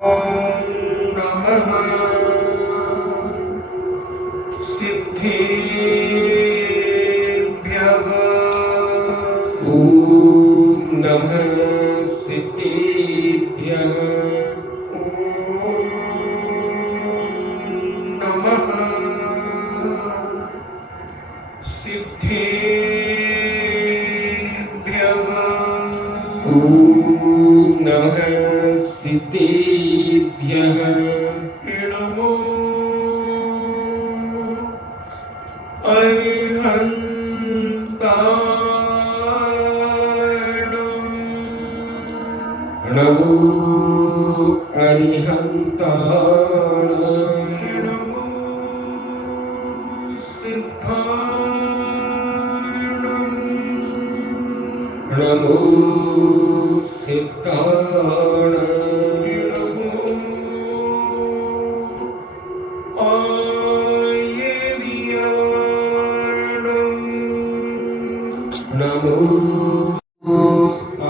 नमः सिद्धेभ्यः। ॐ नमः सिद्धेभ्यः। ॐ नमः सिद्धेभ्यः। ॐ नमः सिद्धेभ्यः। नमो अरिहन्ताणम्। नमो अरिहन्ताणम्। नमो सिद्धाणम्। नमो सिद्धाणम्। नमो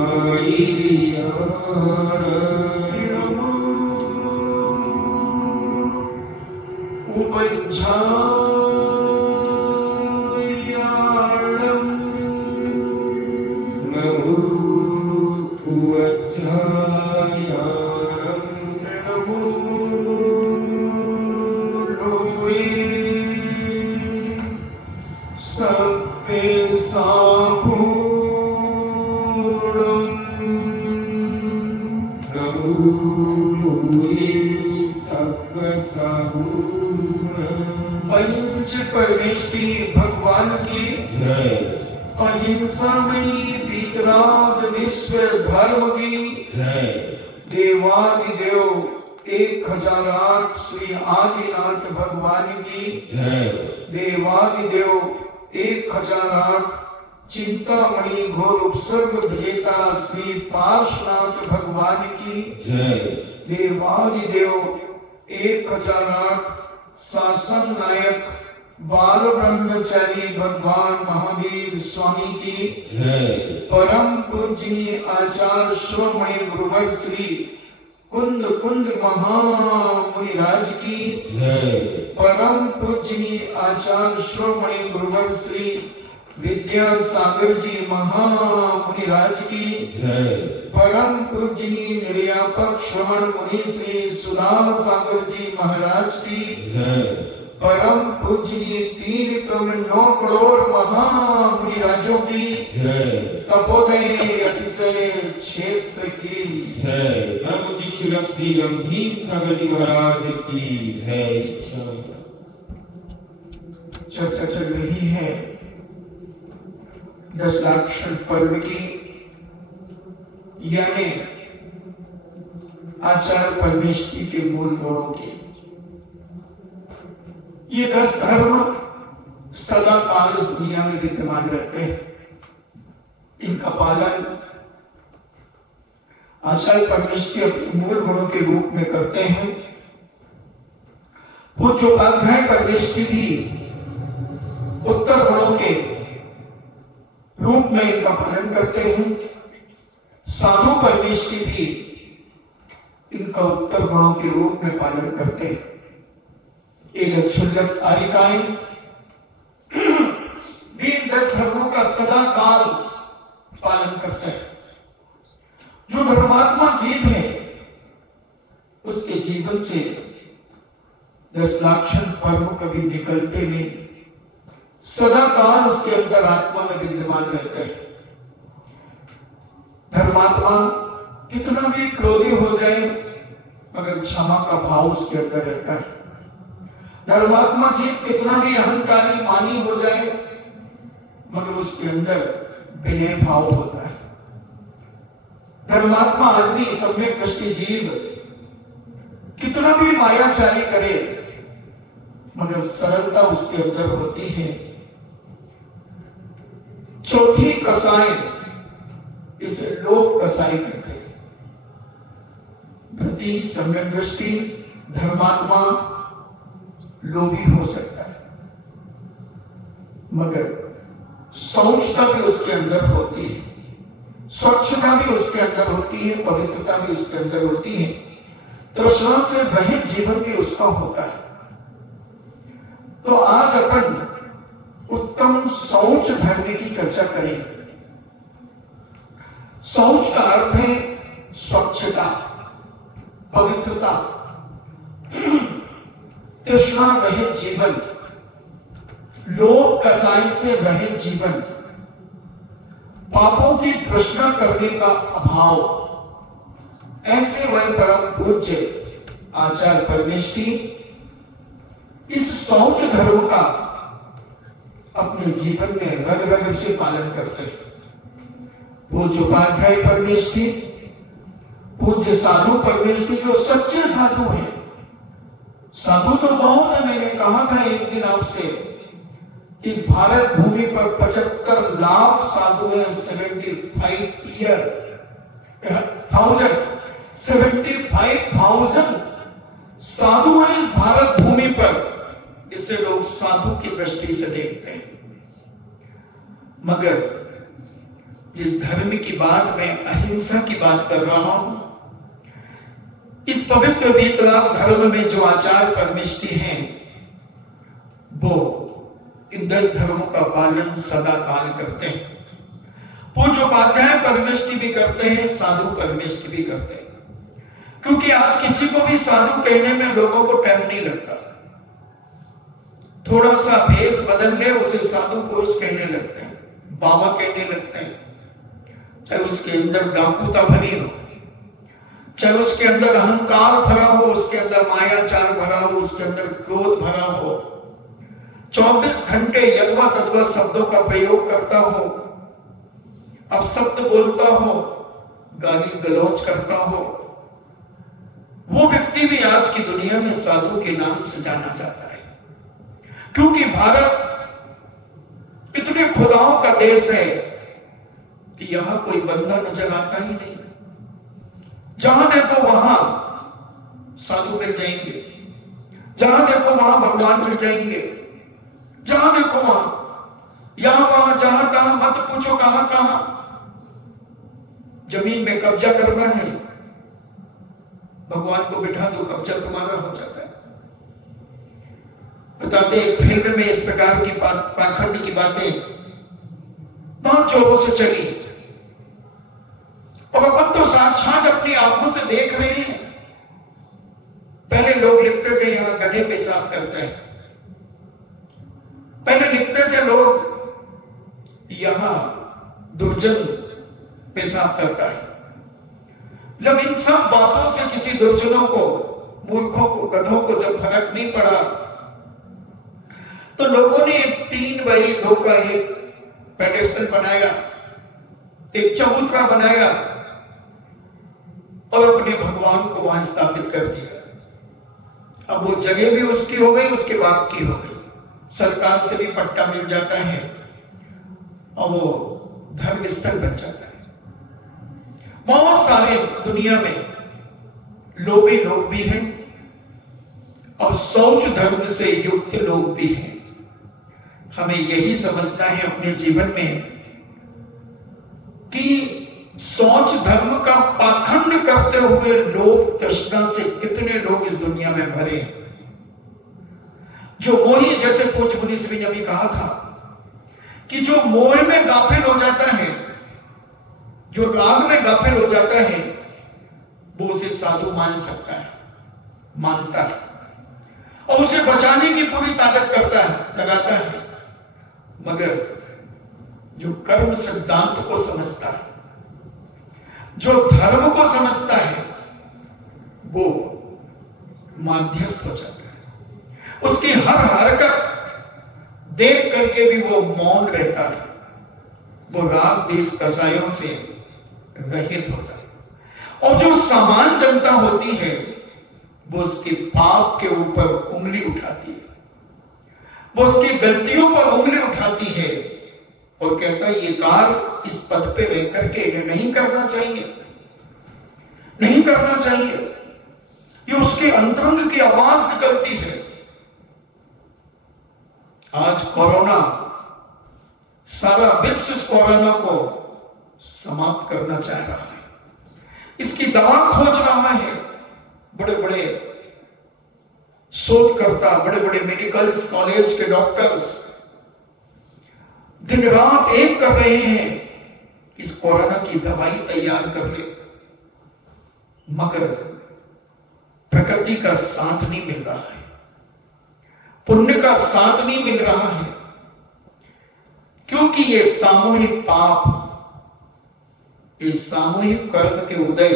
आयर्याणाम्। नमो उपज्झायाणाम्। नमो उपज्झायाणाम्। नमो लोये सप्पे सापूर्णम्। नमो लोये सप्पे सापूर्णम्। पंच परमेष्टि भगवान की जय। अहिंसामयी वीतराग विश्व धर्म की जय। देवादिदेव 1008 श्री आदिनाथ भगवान की जय। देवादिदेव 1008 चिंतामणि घोर उपसर्ग विजेता श्री पार्श्वनाथ भगवान की जय। देवादिदेव 1008 शासन नायक बाल ब्रह्मचारी भगवान महावीर स्वामी की जय। परम पूजनीय आचार्य श्रोमणि गुरुवर श्री कुंद कुंद महामुनिराज की जय। परम पूजनीय आचार्य श्रोमणि गुरुवर श्री विद्यासागर जी महामुनिराज की जय। परम पूजनीय निर्यापक श्रवण मुनि श्री सुधा सागर जी महाराज की जय। परम पूजनीय 3.9 करोड़ महामुनिराजों की जय। तपोदय अतिशय क्षेत्र की जय। परम दीक्षित श्री गंभीर सागर जी महाराज की जय। चर्चा चल रही है 10 लाक्षण पर्व की, यानी आचार्य परमेष्टि के मूल गुणों की। ये 10 धर्म सदा काल इस दुनिया में विद्यमान रहते हैं। इनका पालन आचार्य परमेष्टि अपने मूल गुणों के रूप में करते हैं। पूज्योपाध्याय परमेष्टि भी उत्तर गुणों के रूप में इनका पालन करते हैं। साधु परमेष्टि भी इनका उत्तर गुणों के रूप में पालन करते हैं। एक क्षुल्लक आरिकाएं भी 10 धर्मों का सदा काल पालन करते हैं। जो धर्मात्मा जीव है उसके जीवन से 10 लाक्षण पर्व कभी निकलते नहीं, सदा काल उसके अंदर आत्मा में विद्यमान रहते हैं। धर्मात्मा कितना भी क्रोधी हो जाए मगर क्षमा का भाव उसके अंदर रहता है। धर्मात्मा जीव कितना भी अहंकारी मानी हो जाए मगर उसके अंदर विनय भाव होता है। धर्मात्मा आदमी सम्यक दृष्टि जीव कितना भी मायाचारी करे मगर सरलता उसके अंदर होती है। चौथी कसाई, इसे लोक कसाई कहते हैं। प्रति सम्यक दृष्टि धर्मात्मा लोभी हो सकता है मगर शौचता भी उसके अंदर होती है, स्वच्छता भी उसके अंदर होती है, पवित्रता भी उसके अंदर होती है। तृष्णा से रहित जीवन भी उसका होता है। तो आज अपन उत्तम शौच धर्म की चर्चा करेंगे। शौच का अर्थ है स्वच्छता, पवित्रता, तृष्णा रहित जीवन, लोभ कसाई से रहित जीवन, पापों की तृष्णा करने का अभाव। ऐसे वह परम पूज्य आचार्य परमेष्ठी इस शौच धर्म का अपने जीवन में रग रग से पालन करते हैं। पूज्य उपाध्याय परमेष्ठी, पूज्य साधु परमेष्ठी जो सच्चे साधु हैं। साधु तो बहुत है, मैंने कहा था एक दिन आपसे, इस भारत भूमि पर 75 लाख साधु हैं। 75,000 साधु हैं इस भारत भूमि पर। इसे लोग साधु की दृष्टि से देखते हैं। मगर जिस धर्म की बात, मैं अहिंसा की बात कर रहा हूं, इस पवित्र वीतराग धर्म में जो आचार्य परमेष्ठी हैं, वो इन 10 धर्मों का पालन सदा काल करते हैं। पूज्य उपाध्याय परमेष्ठी भी करते हैं, साधु परमेष्ठी भी करते हैं। क्योंकि आज किसी को भी साधु कहने में लोगों को टाइम नहीं लगता। थोड़ा सा भेष बदल ले उसे साधु पुरुष कहने लगते हैं, बाबा कहने लगते हैं। चाहे उसके अंदर डाकुता भरी हो, चाहे उसके अंदर अहंकार भरा हो, उसके अंदर मायाचार भरा हो, उसके अंदर क्रोध भरा हो, 24 घंटे यदवा तद्वा शब्दों का प्रयोग करता हो, अब शब्द बोलता हो, गाली गलौज करता हो, वो व्यक्ति भी आज की दुनिया में साधु के नाम से जाना जाता है। क्योंकि भारत इतने खुदाओं का देश है कि यहां कोई बंदा नजर आता ही नहीं। जहां देखो वहां साधु मिल जाएंगे, जहां देखो वहां भगवान मिल जाएंगे, जहां देखो वहां, यहां वहां, जहां कहां, मत पूछो कहां कहां। जमीन में कब्जा करना है, भगवान को बिठा दो, कब्जा तुम्हारा हो जाता है। बताते एक फिल्म में इस प्रकार की पाखंड की बातें बहुत जोरों से चली, और अपन तो साक्षात अपनी आंखों से देख रहे हैं। पहले लोग लिखते थे यहां गधे पेशाब करते हैं, पहले लिखते थे लोग यहां दुर्जन पेशाब करता है। जब इन सब बातों से किसी दुर्जनों को, मूर्खों को, गधों को जब फर्क नहीं पड़ा, तो लोगों ने एक 3x2 का एक पेडेस्टल बनाया, एक चबूतरा बनाया और अपने भगवान को वहां स्थापित कर दिया। अब वो जगह भी उसकी हो गई, उसके बाप की हो गई, सरकार से भी पट्टा मिल जाता है और वो धर्म स्थल बन जाता है। बहुत सारे दुनिया में लोभी लोग भी हैं और शौच धर्म से युक्त लोग भी हैं। हमें यही समझना है अपने जीवन में कि शौच धर्म का पाखंड करते हुए लोग तृष्णा से कितने लोग इस दुनिया में भरे हैं। जो मोही, जैसे पूज्य मुनि श्री ने भी कहा था कि जो मोह में गाफिल हो जाता है, जो राग में गाफिल हो जाता है, वो उसे साधु मान सकता है, मानता है और उसे बचाने की पूरी ताकत करता है, लगाता है। मगर जो कर्म सिद्धांत को समझता है, जो धर्म को समझता है, वो मध्यस्थ हो जाता है। उसकी हर हरकत देख करके भी वो मौन रहता है, वो राग देश कसायों से रहित होता है। और जो सामान्य जनता होती है वो उसके पाप के ऊपर उंगली उठाती है, वो उसकी गलतियों पर उंगली उठाती है और कहता है ये कार्य इस पद पे रह करके इन्हें नहीं करना चाहिए, नहीं करना चाहिए। ये उसके अंतरंग की आवाज निकलती है। आज कोरोना, सारा विश्व इस कोरोना को समाप्त करना चाह रहा है, इसकी दवा खोज रहा है। बड़े बड़े शोधकर्ता, बड़े बड़े मेडिकल कॉलेज के डॉक्टर्स दिन रात एक कर रहे हैं इस कोरोना की दवाई तैयार कर ले, मगर प्रकृति का साथ नहीं मिल रहा है, पुण्य का साथ नहीं मिल रहा है, क्योंकि ये सामूहिक पाप, ये सामूहिक कर्म के उदय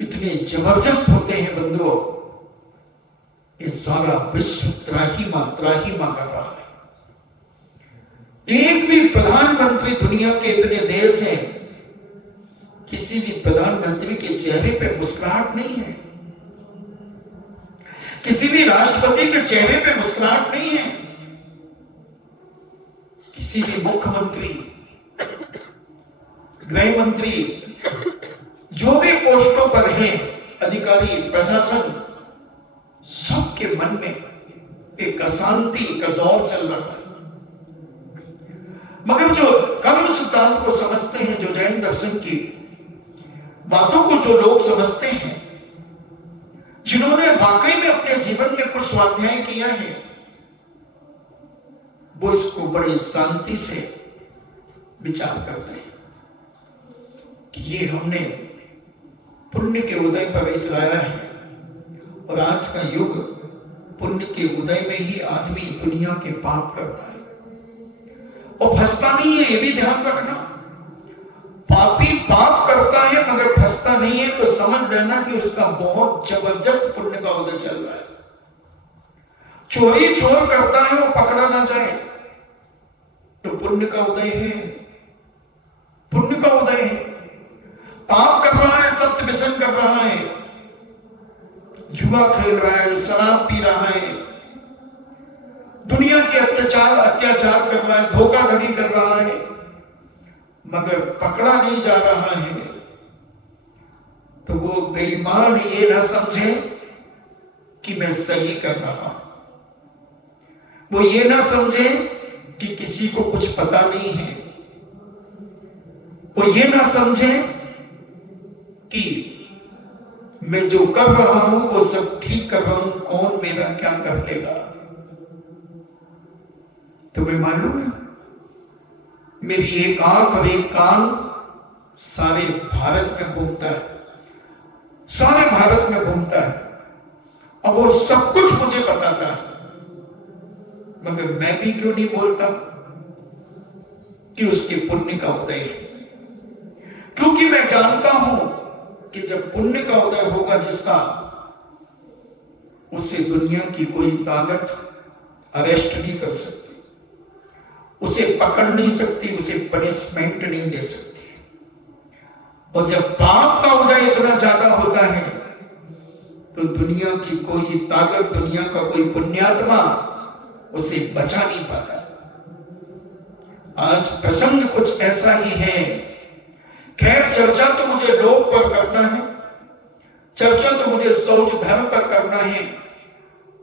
इतने जबरदस्त होते हैं बंधुओं, ये सारा विश्व त्राहिमाम कर रहा है। एक भी प्रधानमंत्री, दुनिया के इतने देश हैं, किसी भी प्रधानमंत्री के चेहरे पे मुस्कुराहट नहीं है, किसी भी राष्ट्रपति के चेहरे पे मुस्कुराहट नहीं है, किसी भी मुख्यमंत्री, गृह मंत्री, जो भी पोस्टों पर हैं, अधिकारी, प्रशासन, सबके मन में एक अशांति का दौर चल रहा है। मगर जो कर्म सिद्धांत को समझते हैं, जो जैन दर्शन की बातों को जो लोग समझते हैं, जिन्होंने वाकई में अपने जीवन में कुछ स्वाध्याय किया है, वो इसको बड़ी शांति से विचार करते हैं कि ये हमने पुण्य के उदय पर इतलाया है, और आज का युग पुण्य के उदय में ही आदमी दुनिया के पाप करता है और फंसता नहीं है। ये भी ध्यान रखना, पापी पाप करता है मगर फंसता नहीं है, तो समझ लेना कि उसका बहुत जबरदस्त पुण्य का उदय चल रहा है। चोरी चोर करता है, वो पकड़ा ना जाए तो पुण्य का उदय है, पुण्य का उदय है। पाप कर रहा है, सत्य व्यसन कर रहा है, जुआ खेल रहा है, शराब पी रहा है, दुनिया के अत्याचार कर रहा है, धोखाधड़ी कर रहा है, मगर पकड़ा नहीं जा रहा है, तो वो बेईमान ये ना समझे कि मैं सही कर रहा हूं, वो ये ना समझे कि किसी को कुछ पता नहीं है, वो ये ना समझे कि मैं जो कर रहा हूं वो सब ठीक कर रहा हूं, कौन मेरा क्या कर लेगा। तुम्हें मालूम है, मेरी एक आंख और एक कान सारे भारत में घूमता है, सारे भारत में घूमता है, और वो सब कुछ मुझे बताता है, मगर मैं भी क्यों नहीं बोलता कि उसके पुण्य का उदय है। क्योंकि मैं जानता हूं कि जब पुण्य का उदय होगा जिसका, उसे दुनिया की कोई ताकत अरेस्ट नहीं कर सकती, उसे पकड़ नहीं सकती, उसे पनिशमेंट नहीं दे सकती। और जब पाप का उदय इतना ज्यादा होता है तो दुनिया की कोई ताकत, दुनिया का कोई पुण्यात्मा उसे बचा नहीं पाता। आज प्रसंग कुछ ऐसा ही है। खैर, चर्चा तो मुझे लोक पर करना है, चर्चा तो मुझे शौच धर्म पर करना है,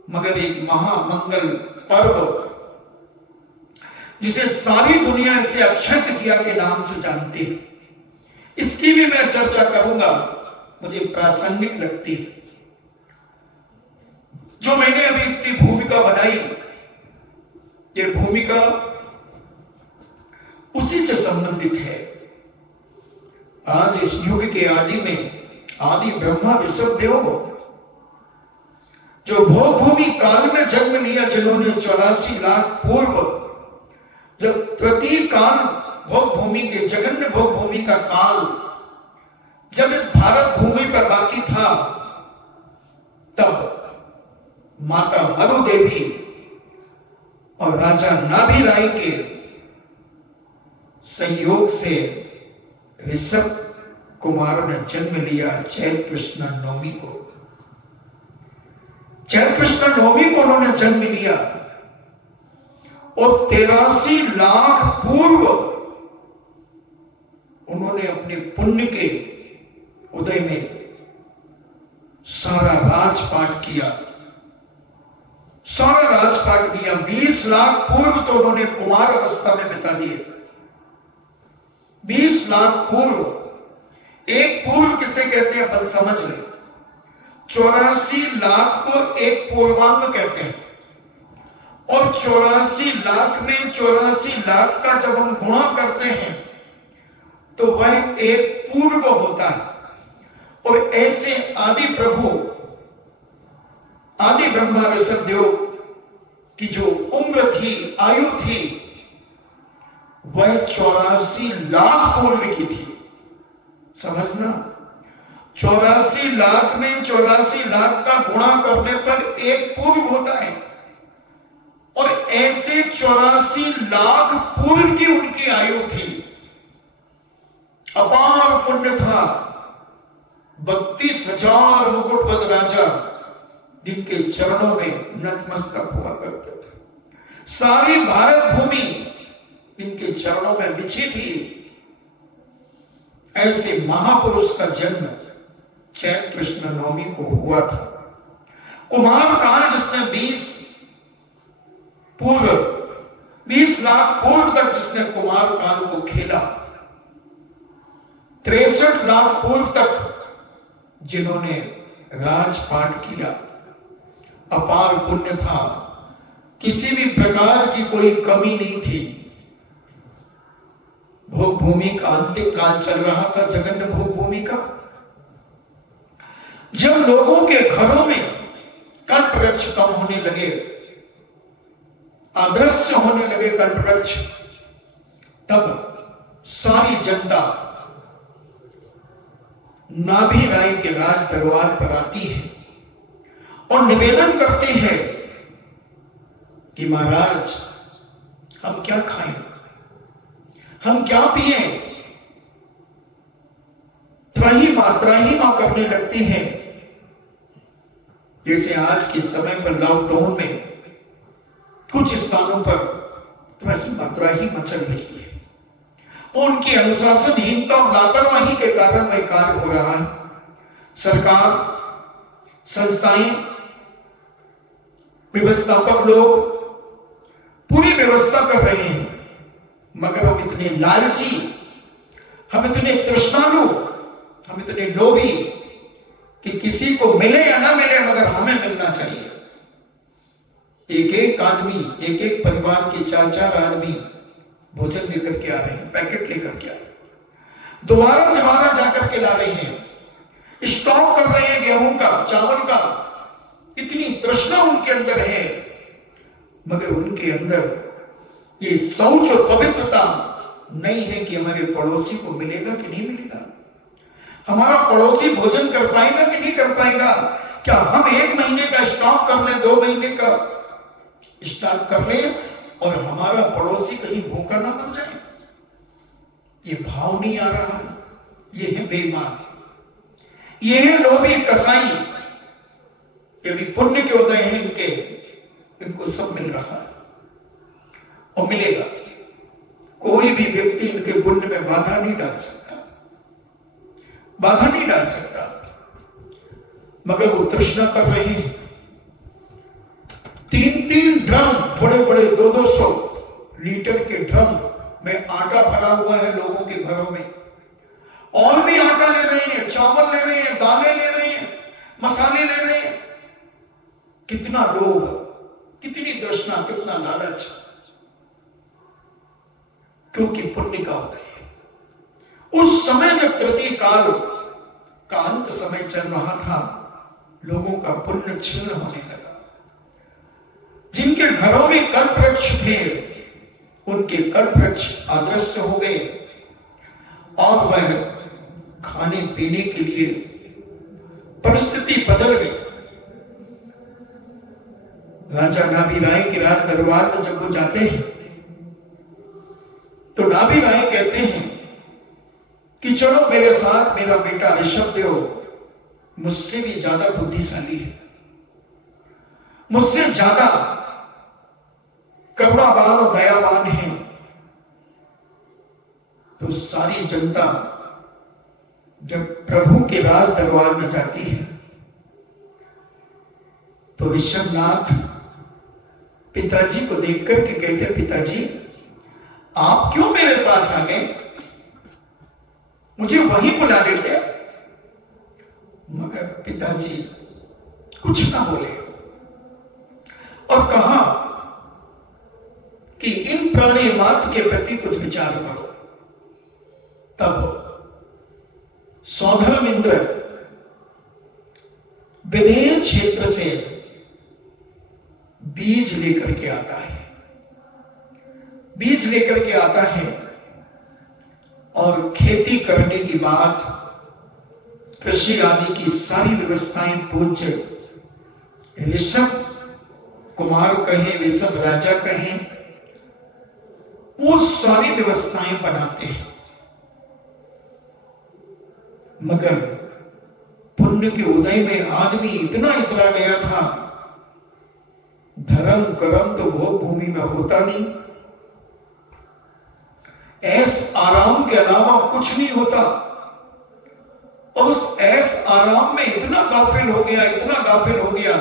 मगर एक महामंगल पर्व जिसे सारी दुनिया इसे अक्षय तृतीया के नाम से जानती है, इसकी भी मैं चर्चा करूंगा, मुझे प्रासंगिक लगती है। जो मैंने अभी इतनी भूमिका बनाई, ये भूमिका उसी से संबंधित है। आज इस युग के आदि में आदि ब्रह्मा विश्वदेव जो भोग भूमि काल में जन्म लिया, जिन्होंने 84 लाख पूर्व जब तृतीय काल भोग भूमि के, जगन्य भोग भूमि का काल जब इस भारत भूमि पर बाकी था, तब माता मरु देवी और राजा नाभि राय के संयोग से ऋषभ कुमार ने जन्म लिया चैत्र कृष्ण नवमी को। चैत्र कृष्ण नवमी को उन्होंने जन्म लिया और 83 लाख पूर्व उन्होंने अपने पुण्य के उदय में सारा राजपाट किया, सारा राजपाट किया। 20 लाख पूर्व तो उन्होंने कुमार अवस्था में बिता दिए। 20 लाख पूर्व, एक पूर्व किसे कहते हैं अपन समझ लें। 84 लाख को एक पूर्वांग कहते हैं, और 84 लाख में 84 लाख का जब हम गुणा करते हैं तो वह एक पूर्व होता है। और ऐसे आदि प्रभु आदि ब्रह्मा ऋषभदेव की जो उम्र थी, आयु थी, वह 84 लाख पूर्व की थी। समझना, 84 लाख में 84 लाख का गुणा करने पर एक पूर्व होता है, और ऐसे 84 लाख पूर्व की उनकी आयु थी। अपार पुण्य था। 32,000 मुकुटबद्ध राजा जिनके चरणों में नतमस्तक हुआ करते थे। सारी भारत भूमि इनके चरणों में बिछी थी। ऐसे महापुरुष का जन्म चैत्र कृष्ण नवमी को हुआ था। कुमार काल जिसने 20 लाख पूर्व तक जिसने कुमार काल को खेला, 63 लाख पूर्व तक जिन्होंने राजपाट किया, अपार पुण्य था। किसी भी प्रकार की कोई कमी नहीं थी। भोग भूमि का अंतिम काल चल रहा था, जघन्य भोग भूमि का। जब लोगों के घरों में कल्प वृक्ष कम होने लगे, अदृश्य होने लगे कल्प वृक्ष, तब सारी जनता नाभि राय के राज दरबार पर आती है और निवेदन करते हैं कि महाराज, हम क्या खाएं, हम क्या पिए। त्राहिमाम करने लगते हैं। जैसे आज के समय पर लॉकडाउन में कुछ स्थानों पर त्राहिमा चल रही है। उनकी अनुशासनहीनता और लापरवाही के कारण वह कार्य हो रहा है। सरकार, संस्थाएं, व्यवस्थापक लोग पूरी व्यवस्था कर रहे हैं, मगर हम इतने लालची, हम इतने तृष्णालु, हम इतने लोभी कि किसी को मिले या ना मिले मगर हमें मिलना चाहिए। एक एक आदमी, एक एक परिवार के 4-4 आदमी भोजन लेकर के आ रहे हैं, पैकेट लेकर के आ रहे हैं, दोबारा जाकर के ला रहे हैं, स्टॉक कर रहे हैं गेहूं का, चावल का। इतनी तृष्णा उनके अंदर है, मगर उनके अंदर ये शौच और पवित्रता नहीं है कि हमारे पड़ोसी को मिलेगा कि नहीं मिलेगा, हमारा पड़ोसी भोजन कर पाएगा कि नहीं कर पाएगा। क्या हम 1 महीने का स्टॉक कर लें, 2 महीने का स्टॉक कर लें और हमारा पड़ोसी कहीं भूखा ना मर जाए? ये भाव नहीं आ रहा। ये है बेईमान, ये है लोभी कसाई। यदि पुण्य के उदय हैं इनके, इनको सब मिल रहा है और मिलेगा। कोई भी व्यक्ति इनके पुण्य में बाधा नहीं डाल सकता, बाधा नहीं डाल सकता। मगर वो तृष्णा कर रहे हैं। 3-3 ड्रम, बड़े बड़े 200 लीटर के ड्रम में आटा भरा हुआ है लोगों के घरों में, और भी आटा ले रहे हैं, चावल ले रहे हैं, दालें ले रहे हैं, मसाले ले रहे हैं। कितना लोभ, कितनी तृष्णा, कितना लालच, क्योंकि पुण्य का उदय है। उस समय जब तृतीय काल का अंत समय चल रहा था, लोगों का पुण्य क्षीण होने लगा। जिनके घरों में कल्प वृक्ष थे, उनके कल्प वृक्ष अदृश्य हो गए और वह खाने पीने के लिए परिस्थिति बदल गई। राजा नाभि राय के राज दरबार में जब वो जाते हैं तो नाभि राय कहते हैं कि चलो मेरे साथ, मेरा बेटा ऋषभदेव मुझसे भी ज्यादा बुद्धिशाली है, मुझसे ज्यादा करुणावान और दयावान है। तो सारी जनता जब प्रभु के राज दरबार में जाती है तो ऋषभनाथ पिताजी को देखकर के कहते, पिताजी आप क्यों मेरे पास आ गए, मुझे वहीं बुला लेते। मगर पिताजी कुछ ना बोले और कहा कि इन प्राणी मात्र के प्रति कुछ विचार करो। तब सौधर्म इंद्र विदेह क्षेत्र से बीज लेकर के आता है, बीज लेकर के आता है और खेती करने की बात, कृषि आदि की सारी व्यवस्थाएं पूज्य ऋषभ कुमार कहें, ऋषभ राजा कहें, वो सारी व्यवस्थाएं बनाते हैं। मगर पुण्य के उदय में आदमी इतना इतरा गया था, धर्म कर्म तो भोग भूमि में होता नहीं, ऐस आराम के अलावा कुछ नहीं होता। और उस ऐस आराम में इतना गाफिल हो गया, इतना गाफिल हो गया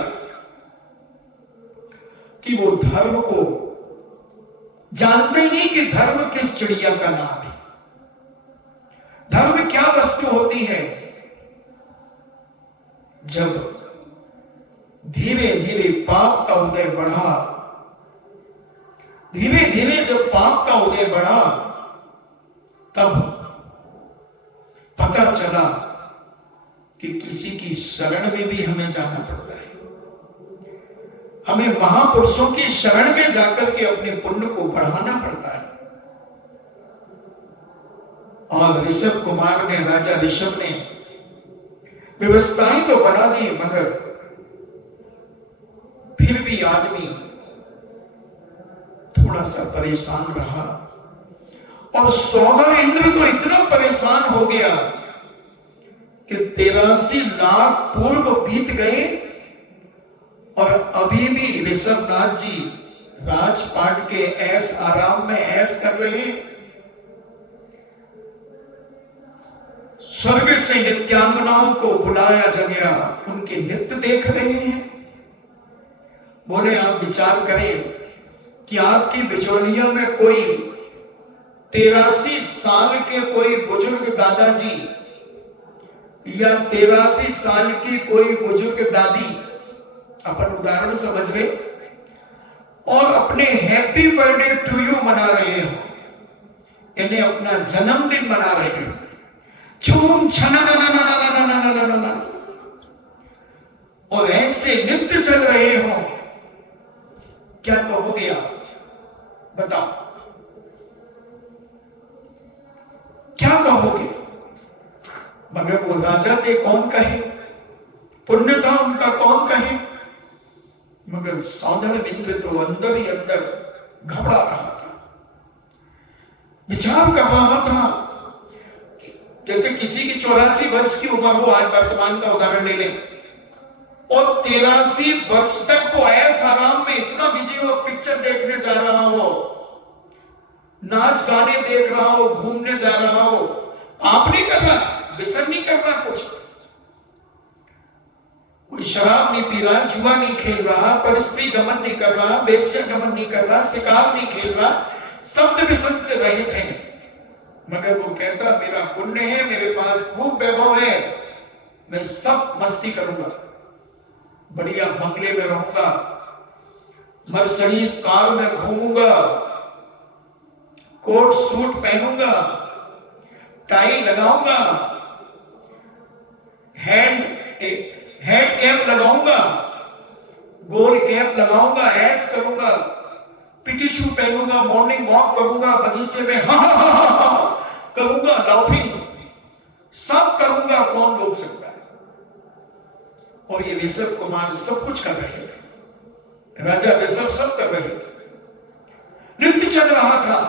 कि वो धर्म को जानते ही नहीं कि धर्म किस चिड़िया का नाम है, धर्म क्या वस्तु होती है। जब धीरे धीरे पाप का उदय बढ़ा, धीरे धीरे जब पाप का उदय बढ़ा, तब पता चला कि किसी की शरण में भी हमें जाना पड़ता है। हमें महापुरुषों की शरण में जाकर के अपने पुण्य को बढ़ाना पड़ता है। और ऋषभ कुमार ने, राजा ऋषभ ने व्यवस्थाएं तो बना दी, मगर फिर भी आदमी थोड़ा सा परेशान रहा। और सौधर इंद्र तो इतना परेशान हो गया कि 83 लाख पूर्व बीत गए और अभी भी ऋषभनाथ जी राजपाट के ऐस आराम में ऐस कर रहे हैं। स्वर्ग से नित्यांगनाओं को बुलाया गया, उनके नृत्य देख रहे हैं। बोले आप विचार करें कि आपकी बिचौलिया में कोई 83 साल के कोई बुजुर्ग दादाजी या 83 साल की कोई बुजुर्ग दादी, अपन उदाहरण समझ रहे, और अपने हैप्पी बर्थडे टू यू मना रहे हो, इन्हें अपना जन्मदिन मना रहे हो, झूम छना और ऐसे नृत्य चल रहे हो, क्या कहोगे आप? बताओ क्या कहोगे? मगर वो राजा थे, कौन कहे, पुण्य था उनका, कौन कहे। मगर सौधर इंद्र तो अंदर ही अंदर घबरा रहा था, विचार कर रहा था। जैसे किसी की 84 वर्ष की उम्र हो, आज वर्तमान का उदाहरण ले लें, और 83 वर्ष तक को ऐसा आराम में इतना बिजी हो, पिक्चर देखने जा रहा हो, नाच गाने देख रहा हो, घूमने जा रहा हो, आप नहीं कर रहा, व्यसन नहीं कर रहा, कुछ कोई शराब नहीं पी रहा, जुआ नहीं खेल रहा, परिस्त्री गमन नहीं कर रहा, वेश्या गमन नहीं कर रहा, शिकार नहीं खेल रहा, शब्द व्यसन से रहित है। मगर वो कहता मेरा पुण्य है, मेरे पास खूब वैभव है, मैं सब मस्ती करूंगा, बढ़िया बंगले में रहूंगा, मर्सिडीज कार में घूमूंगा, कोट सूट पहनूंगा, टाई लगाऊंगा, हेड कैप लगाऊंगा, गोल कैप लगाऊंगा, ऐश करूंगा, पिटी शू पहनूंगा, मॉर्निंग वॉक करूंगा, बगीचे में हा करूंगा, लाफिंग सब करूंगा, कौन रोक सकता है। और ये ऋषभ कुमार सब कुछ कर रहे थे, राजा ऋषभ सब कर रहे थे, नृत्य चल रहा था।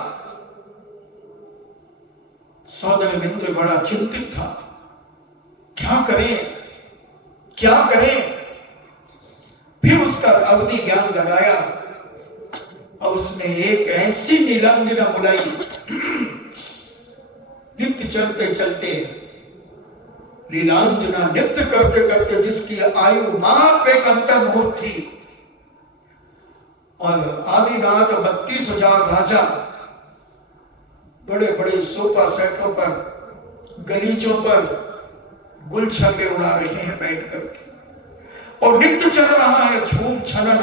सौधर इंद्र बड़ा चिंतित था, क्या करें क्या करें। फिर उसका अवधि ज्ञान लगाया और उसने एक ऐसी नीलांजना बुलाई, नित्य चलते चलते नीलांजना नृत्य करते करते जिसकी आयु मात्र एक अंतर मुहूर्त थी, और आदि रात 32,000 राजा बड़े बड़े सोफा सेटों पर, गलीचों पर गुलछर्रे उड़ा रहे हैं बैठ करके, और नित्य चल रहा है, झूम छला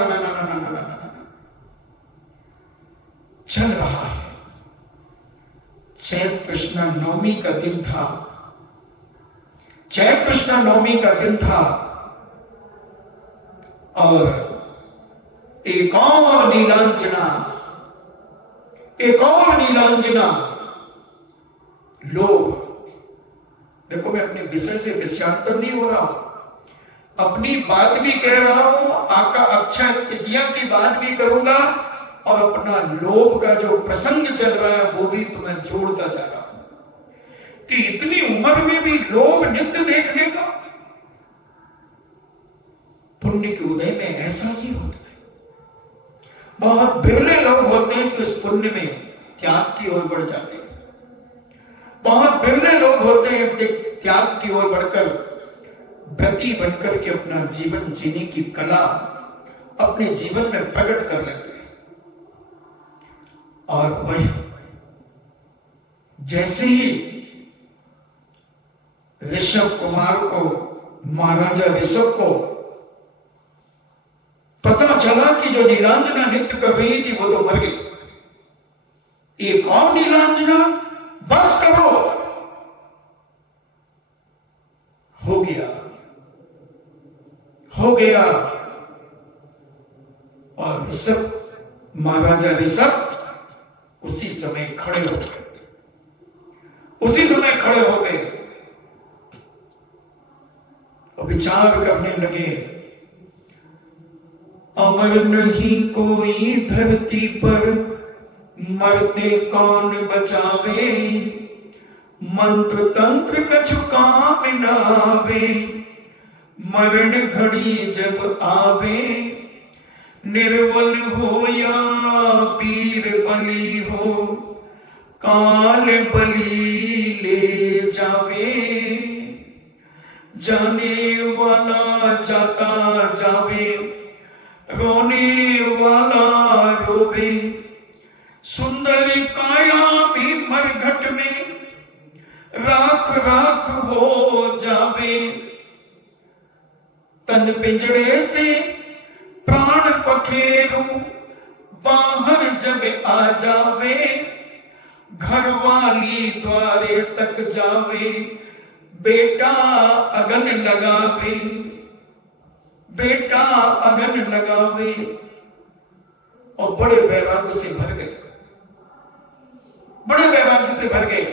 चल रहा है। चैत कृष्ण नवमी का दिन था, चैत कृष्ण नवमी का दिन था, और एक और नीलांजना, एक और नीलांजना। लोग, देखो मैं अपने विषय से विषयांतर नहीं हो रहा हूं, अपनी बात भी कह रहा हूं, आका अक्षय तृतीया की बात भी करूंगा, और अपना लोभ का जो प्रसंग चल रहा है वो भी तुम्हें जोड़ता जा रहा हूं कि इतनी उम्र में भी लोभ नित्य देखने का। पुण्य के उदय में ऐसा ही होता है। बहुत बिरले लोग होते हैं कि उस पुण्य में त्याग की ओर बढ़ जाते हैं। बहुत बिरले लोग होते हैं कि त्याग की ओर बढ़कर व्रती बनकर के अपना जीवन जीने की कला अपने जीवन में प्रकट कर लेते हैं। और वही जैसे ही ऋषभ कुमार को, महाराजा ऋषभ को पता चला कि जो नीलांजना नृत्य कर रही थी वो तो मर गई, एक और नीलांजना, बस करो, हो गया, हो गया। और ऋषभ, महाराजा ऋषभ उसी समय खड़े हो गए, उसी समय खड़े हो गए और विचार करने लगे, अमर नहीं कोई धरती पर, मरते कौन बचावे, मंत्र तंत्र कछु काम न आवे, मरण घड़ी जब आवे, निर्बल हो या पीर बली हो, काल बली ले जावे, जाने वाला जाता जावे, रोने वाला रोवे, सुंदर काया भी मरघट में राख राख हो जावे, तन पिंजड़े से प्राण पखेरु बाहर जब आ जावे, घर वाली द्वारे तक जावे, बेटा अगन लगावे, बेटा अगन लगावे। और बड़े वैराग्य से भर गए, बड़े वैराग्य से भर गए।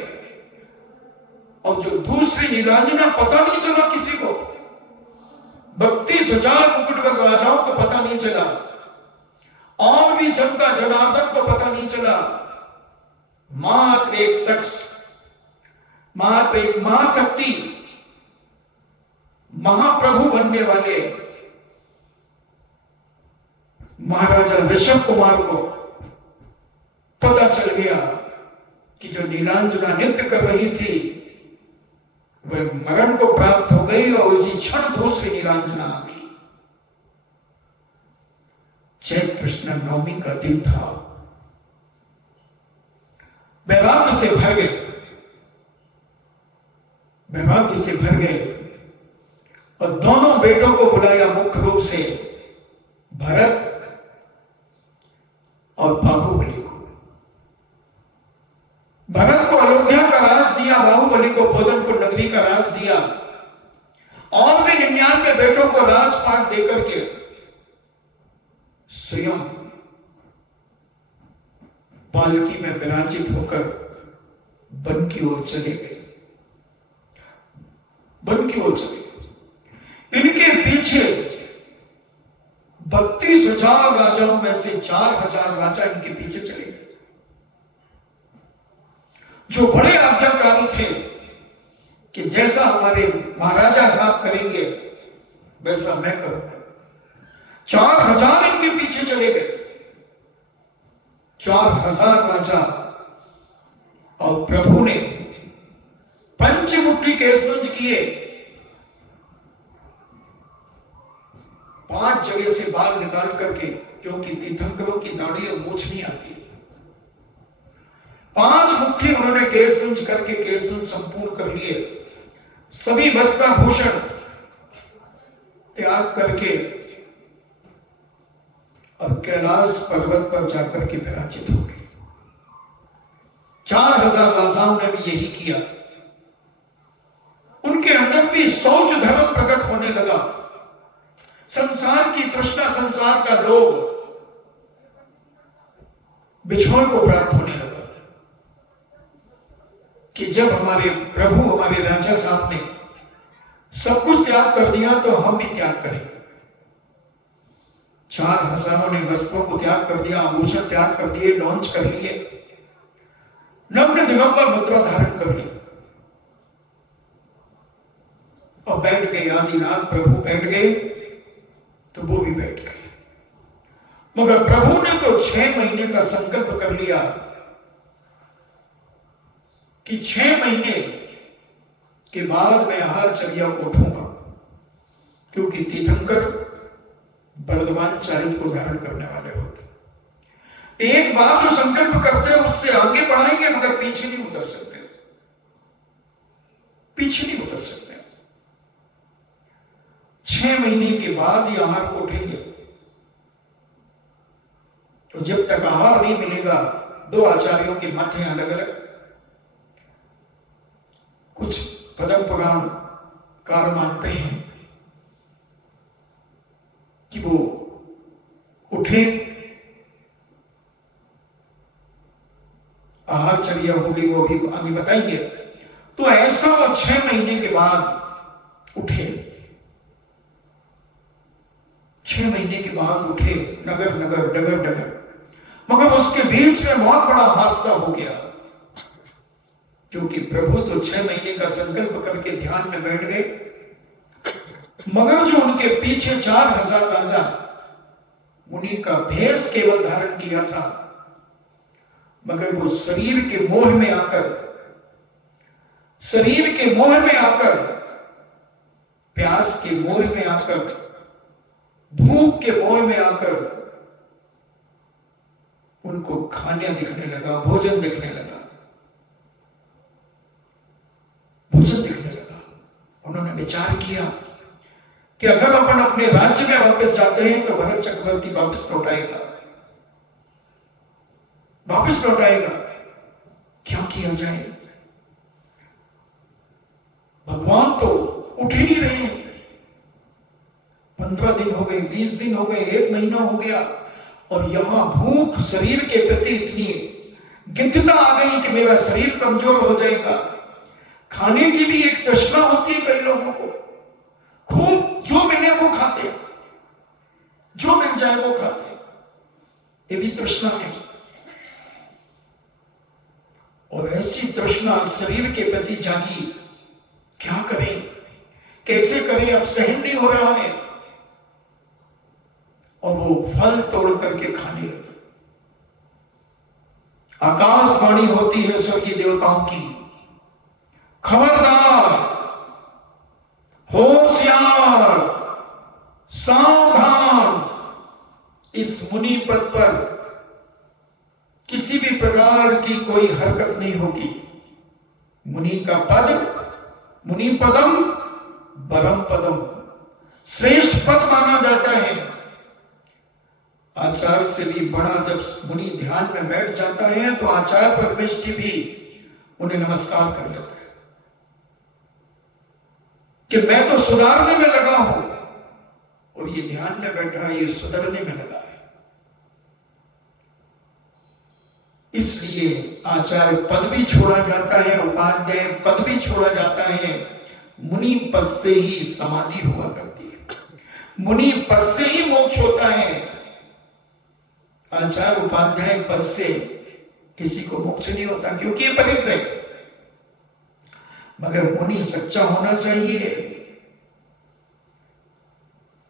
और जो दूसरी नीलांजना पता नहीं चला किसी को, 32,000 मुकुटगढ़ राजाओं को पता नहीं चला, और भी जनता जनार्दन को पता नहीं चला। मात्र एक शख्स, मात्र एक महाशक्ति, महाप्रभु बनने वाले महाराजा ऋषभ कुमार को पता चल गया कि जो नीलांजना नृत्य कर रही थी वह मरण को प्राप्त हो गई, और उसी क्षण दूसरी नीलांजना आ गई। चैत कृष्ण नवमी का दिन था, वैराग्य से भर गए, वैराग्य से भर गए, और दोनों बेटों को बुलाया, मुख्य रूप से भरत और बाहुबली को। भरत को अयोध्या का राज दिया, बाहुबली को बोधनपुर नगरी का राज दिया, और भी 99 बेटों को राजपाट देकर के स्वयं पालकी में विराजित होकर वन की ओर चले गए, वन की ओर चले गए। इनके पीछे 32,000 राजाओं में से 4,000 राजा इनके पीछे चले गए, जो बड़े आज्ञाकारी थे कि जैसा हमारे महाराजा साहब करेंगे वैसा मैं करूंगा। 4,000 इनके पीछे चले गए, 4,000 राजा। और प्रभु ने पंचमुखी केसगंज किए, 5 जगह से बाल निकाल करके, क्योंकि तीर्थंकरों की दाढ़ी और मूछ नहीं आती। 5 मुट्ठी उन्होंने केसगंज करके केसगंज संपूर्ण कर लिए। सभी वस्त्राभूषण त्याग करके और कैलाश पर्वत पर जाकर के विराजित हो गए। 4000 राजाओं ने भी यही किया। उनके अंदर भी शौच धर्म प्रकट होने लगा। संसार की तृष्णा, संसार का लोभ बिछोह को प्राप्त होने लगा कि जब हमारे प्रभु, हमारे राजा साहब ने सब कुछ त्याग कर दिया तो हम भी त्याग करें। 4000 ने वस्त्रों को त्याग कर दिया, आभूषण त्याग कर दिए, लॉन्च कर लिए, नग्न दिगंबर मुद्रा धारण कर ली और बैठ गए। आदिनाथ प्रभु बैठ गए तो वो भी बैठ गए। मगर प्रभु ने तो 6 महीने का संकल्प कर लिया कि 6 महीने के बाद मैं आहारचर्या को उठूंगा, क्योंकि तीर्थंकर बलवान चरित्र को धारण करने वाले होते। एक बार जो संकल्प करते हैं उससे आगे बढ़ाएंगे, मगर पीछे नहीं उतर सकते, पीछे नहीं उतर सकते। 6 महीने के बाद ही आहार को उठेंगे। तो जब तक आहार नहीं मिलेगा, 2 आचार्यों के माथे अलग अलग, कुछ पद्म पुराण कार मानते हैं कि वो उठे, आहारचर्या होगी, वो भी आगे बताएंगे। तो ऐसा वो 6 महीने के बाद उठे। 6 महीने के बाद उठे, नगर नगर डगर डगर, मगर उसके बीच में बहुत बड़ा हादसा हो गया, क्योंकि प्रभु तो 6 महीने का संकल्प करके ध्यान में बैठ गए, मगर जो उनके पीछे 4000 राजा मुनि का भेष केवल धारण किया था, मगर वो शरीर के मोह में आकर, शरीर के मोह में आकर, प्यास के मोह में आकर, भूख के मोह में आकर उनको खाने दिखने लगा, भोजन दिखने लगा, भोजन दिखने लगा। उन्होंने विचार किया कि अगर अपन अपने राज्य में वापस जाते हैं तो भरत चक्रवर्ती वापस लौटाएगा, वापस लौटाएगा। क्या किया जाए? भगवान तो उठ ही नहीं रहे। 15 दिन हो गए, 20 दिन हो गए, 1 महीना हो गया, और यहां भूख शरीर के प्रति इतनी गिद्धता आ गई कि मेरा शरीर कमजोर हो जाएगा। खाने की भी एक तृष्णा होती है कई लोगों को, खूब जो मिले वो खाते, जो मिल जाए वो खाते, ये भी तृष्णा है। और ऐसी तृष्णा शरीर के प्रति जागी, क्या करें, कैसे करें, अब सहन नहीं हो रहा है, और वो फल तोड़ करके खाने लगे। आकाशवाणी होती है स्वर्गीय देवताओं की, खबरदार, होशियार, सावधान, इस मुनि पद पर किसी भी प्रकार की कोई हरकत नहीं होगी। मुनि का पद, मुनि पदम परम पदम, श्रेष्ठ पद माना जाता है। आचार्य से भी बड़ा जब मुनि ध्यान में बैठ जाता है तो आचार्य पर दृष्टि भी उन्हें नमस्कार कर लेता है कि मैं तो सुधारने में लगा हूं, और ये ध्यान में बैठा, ये सुधरने में लगा है। इसलिए आचार्य पद भी छोड़ा जाता है, उपाध्याय पद भी छोड़ा जाता है। मुनि पद से ही समाधि हुआ करती है, मुनि पद से ही मोक्ष होता है। आचार्य उपाध्याय पद से किसी को मोक्ष नहीं होता, क्योंकि ये पवित्र है। मगर मुनि सच्चा होना चाहिए।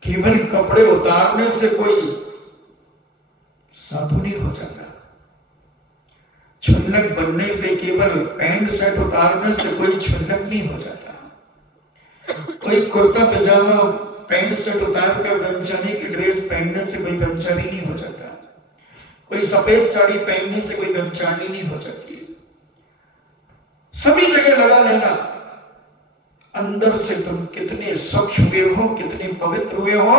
केवल कपड़े उतारने से कोई साधु नहीं हो जाता, क्षुल्लक बनने से, केवल पैंट शर्ट उतारने से कोई क्षुल्लक नहीं हो जाता। कोई कुर्ता पजामा पैंट शर्ट उतार कर ब्रह्मचारी की ड्रेस पहनने से कोई ब्रह्मचारी नहीं हो जाता। कोई सफेद साड़ी पहनने से कोई ब्रह्मचारी नहीं हो सकती। सभी जगह लगा लेना, अंदर से तुम कितने स्वच्छ हुए हो, कितने पवित्र हुए हो,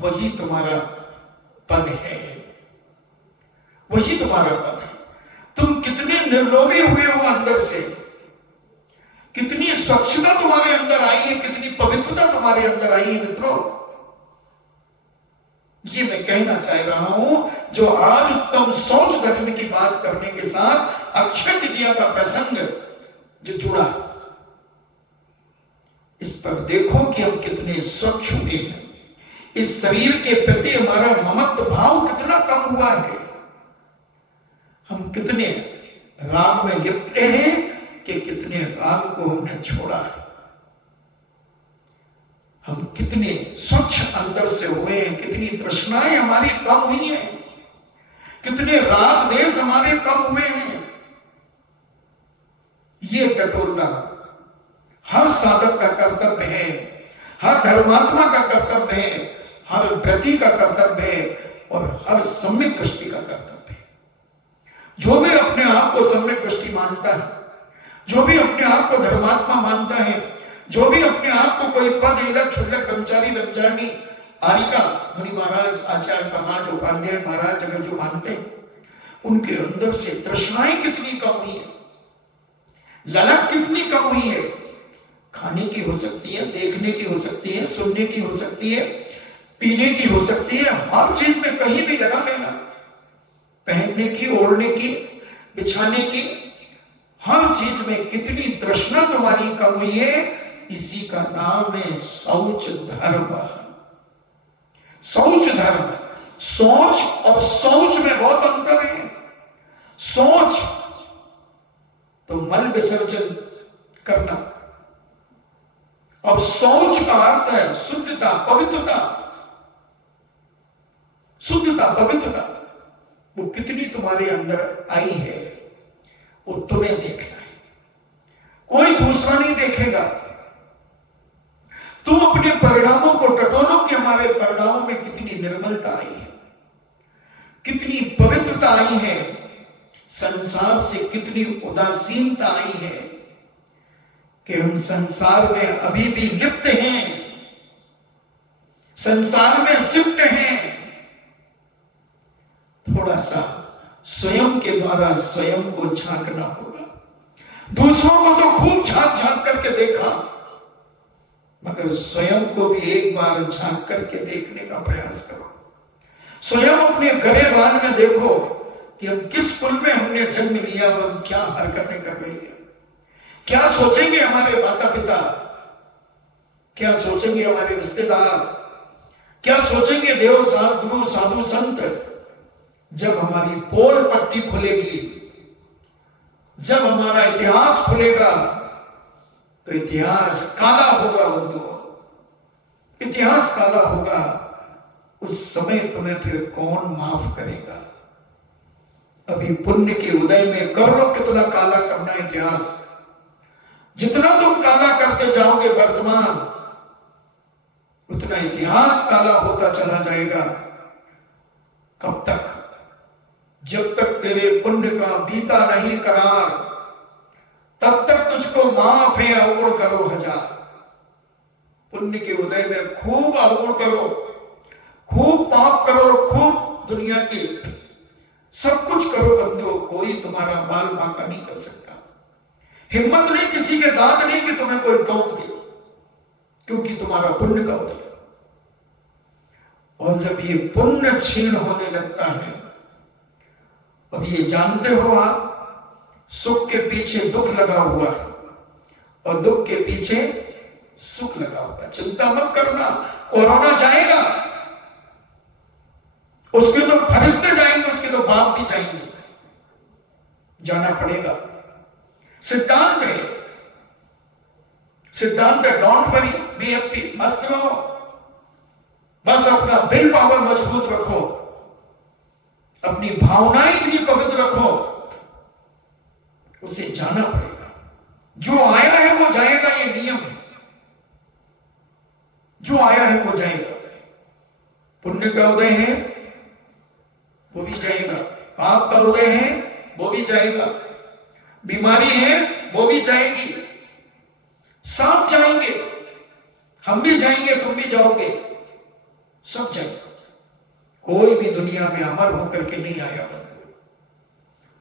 वही तुम्हारा पद है, वही तुम्हारा पद है। तुम कितने निर्लोभी हुए हो अंदर से, कितनी स्वच्छता तुम्हारे अंदर आई है, कितनी पवित्रता तुम्हारे अंदर आई है मित्रों। ये मैं कहना चाह रहा हूं। जो आज उत्तम सोच धर्म की बात करने के साथ अक्षय तृतीया का प्रसंग जो जुड़ा, इस पर देखो कि हम कितने स्वच्छ हुए हैं। इस शरीर के प्रति हमारा ममत्व भाव कितना कम हुआ है। हम कितने राग में लिपटे हैं कि कितने राग को हमने छोड़ा है। हम कितने स्वच्छ अंदर से हुए हैं, कितनी तृष्णाएं हमारी कम हुई हैं, कितने राग देश हमारे कम हुए हैं। ये टटोलना हर साधक का कर्तव्य है, हर धर्मात्मा का कर्तव्य है, हर व्रती का कर्तव्य है और हर सम्यक दृष्टि का कर्तव्य है। जो भी अपने आप को सम्यक दृष्टि मानता है, जो भी अपने आप को धर्मात्मा मानता है, जो भी अपने आप को कोई पद इलक क्षुल्लक ब्रह्मचारी ब्रह्मचारिणी आरिका मुनि महाराज आचार्य प्रमाद उपाध्याय महाराज अगर जो मानते हैं, उनके अंदर से तृष्णाएं कितनी कम हुई है, ललक कितनी कम हुई है। खाने की हो सकती है, देखने की हो सकती है, सुनने की हो सकती है, पीने की हो सकती है, हर चीज में कहीं भी लगा लेना, पहनने की, ओढ़ने की, बिछाने की, हर चीज में कितनी तृष्णा तुम्हारी कम हुई है। इसी का नाम है शौच धर्म। शौच धर्म, सोच और शौच में बहुत अंतर है। सोच तो मल विसर्जन करना, और शौच का अर्थ है शुद्धता, पवित्रता। शुद्धता, पवित्रता, वो कितनी तुम्हारे अंदर आई है वो तुम्हें देखना है, कोई दूसरा नहीं देखेगा। तुम अपने परिणामों को टटोलो कि हमारे परिणामों में कितनी निर्मलता आई है, कितनी पवित्रता आई है, संसार से कितनी उदासीनता आई है कि हम संसार में अभी भी लिप्त हैं, संसार में सिक्त हैं। थोड़ा सा स्वयं के द्वारा स्वयं को झांकना होगा। दूसरों को तो खूब झांक झांक करके देखा, मगर स्वयं को भी एक बार झांक करके देखने का प्रयास करो। स्वयं अपने गरेबान में देखो कि हम किस कुल में हमने जन्म लिया और हम क्या हरकतें कर रही है। क्या सोचेंगे हमारे माता पिता, क्या सोचेंगे हमारे रिश्तेदार, क्या सोचेंगे देव शास्त्र साधु संत, जब हमारी पोल पट्टी खुलेगी, जब हमारा इतिहास खुलेगा, तो इतिहास काला होगा बंधुओं, इतिहास काला होगा। उस समय तुम्हें फिर कौन माफ करेगा। अभी पुण्य के उदय में कर लो कितना काला करना इतिहास। जितना तुम काला करते जाओगे वर्तमान, उतना इतिहास काला होता चला जाएगा। कब तक? जब तक तेरे पुण्य का बीता नहीं करार, तब तक तुझको माफ है अवगुण करो हजार। पुण्य के उदय में खूब अवगुण करो, खूब पाप करो, खूब दुनिया की सब कुछ करो बंधु, कोई तुम्हारा बाल बांका नहीं कर सकता। हिम्मत नहीं, किसी के दांत नहीं कि तुम्हें कोई टोक दे, क्योंकि तुम्हारा पुण्य का उदय। और जब ये पुण्य क्षीण होने लगता है, अब ये जानते हो आप, सुख के पीछे दुख लगा हुआ है और दुख के पीछे सुख लगा हुआ है। चिंता मत करना, कोरोना जाएगा, उसके तो फरिश्ते जाएंगे, उसके तो बाप भी जाएंगे, जाना पड़ेगा। सिद्धांत है, सिद्धांत है, डोंट वरी, बी हैप्पी, मस्त रहो, बस अपना विल पावर मजबूत रखो, अपनी भावनाएं इतनी पवित्र रखो, उसे जाना पड़ेगा। जो आया है वो जाएगा, ये नियम है। जो आया है वो जाएगा। पुण्य का उदय है वो भी जाएगा, पाप का उदय है वो भी जाएगा, बीमारी है वो भी जाएगी, सब जाएंगे, हम भी जाएंगे, तुम भी जाओगे, सब जाएंगे। कोई भी दुनिया में अमर होकर के नहीं आया बंधु,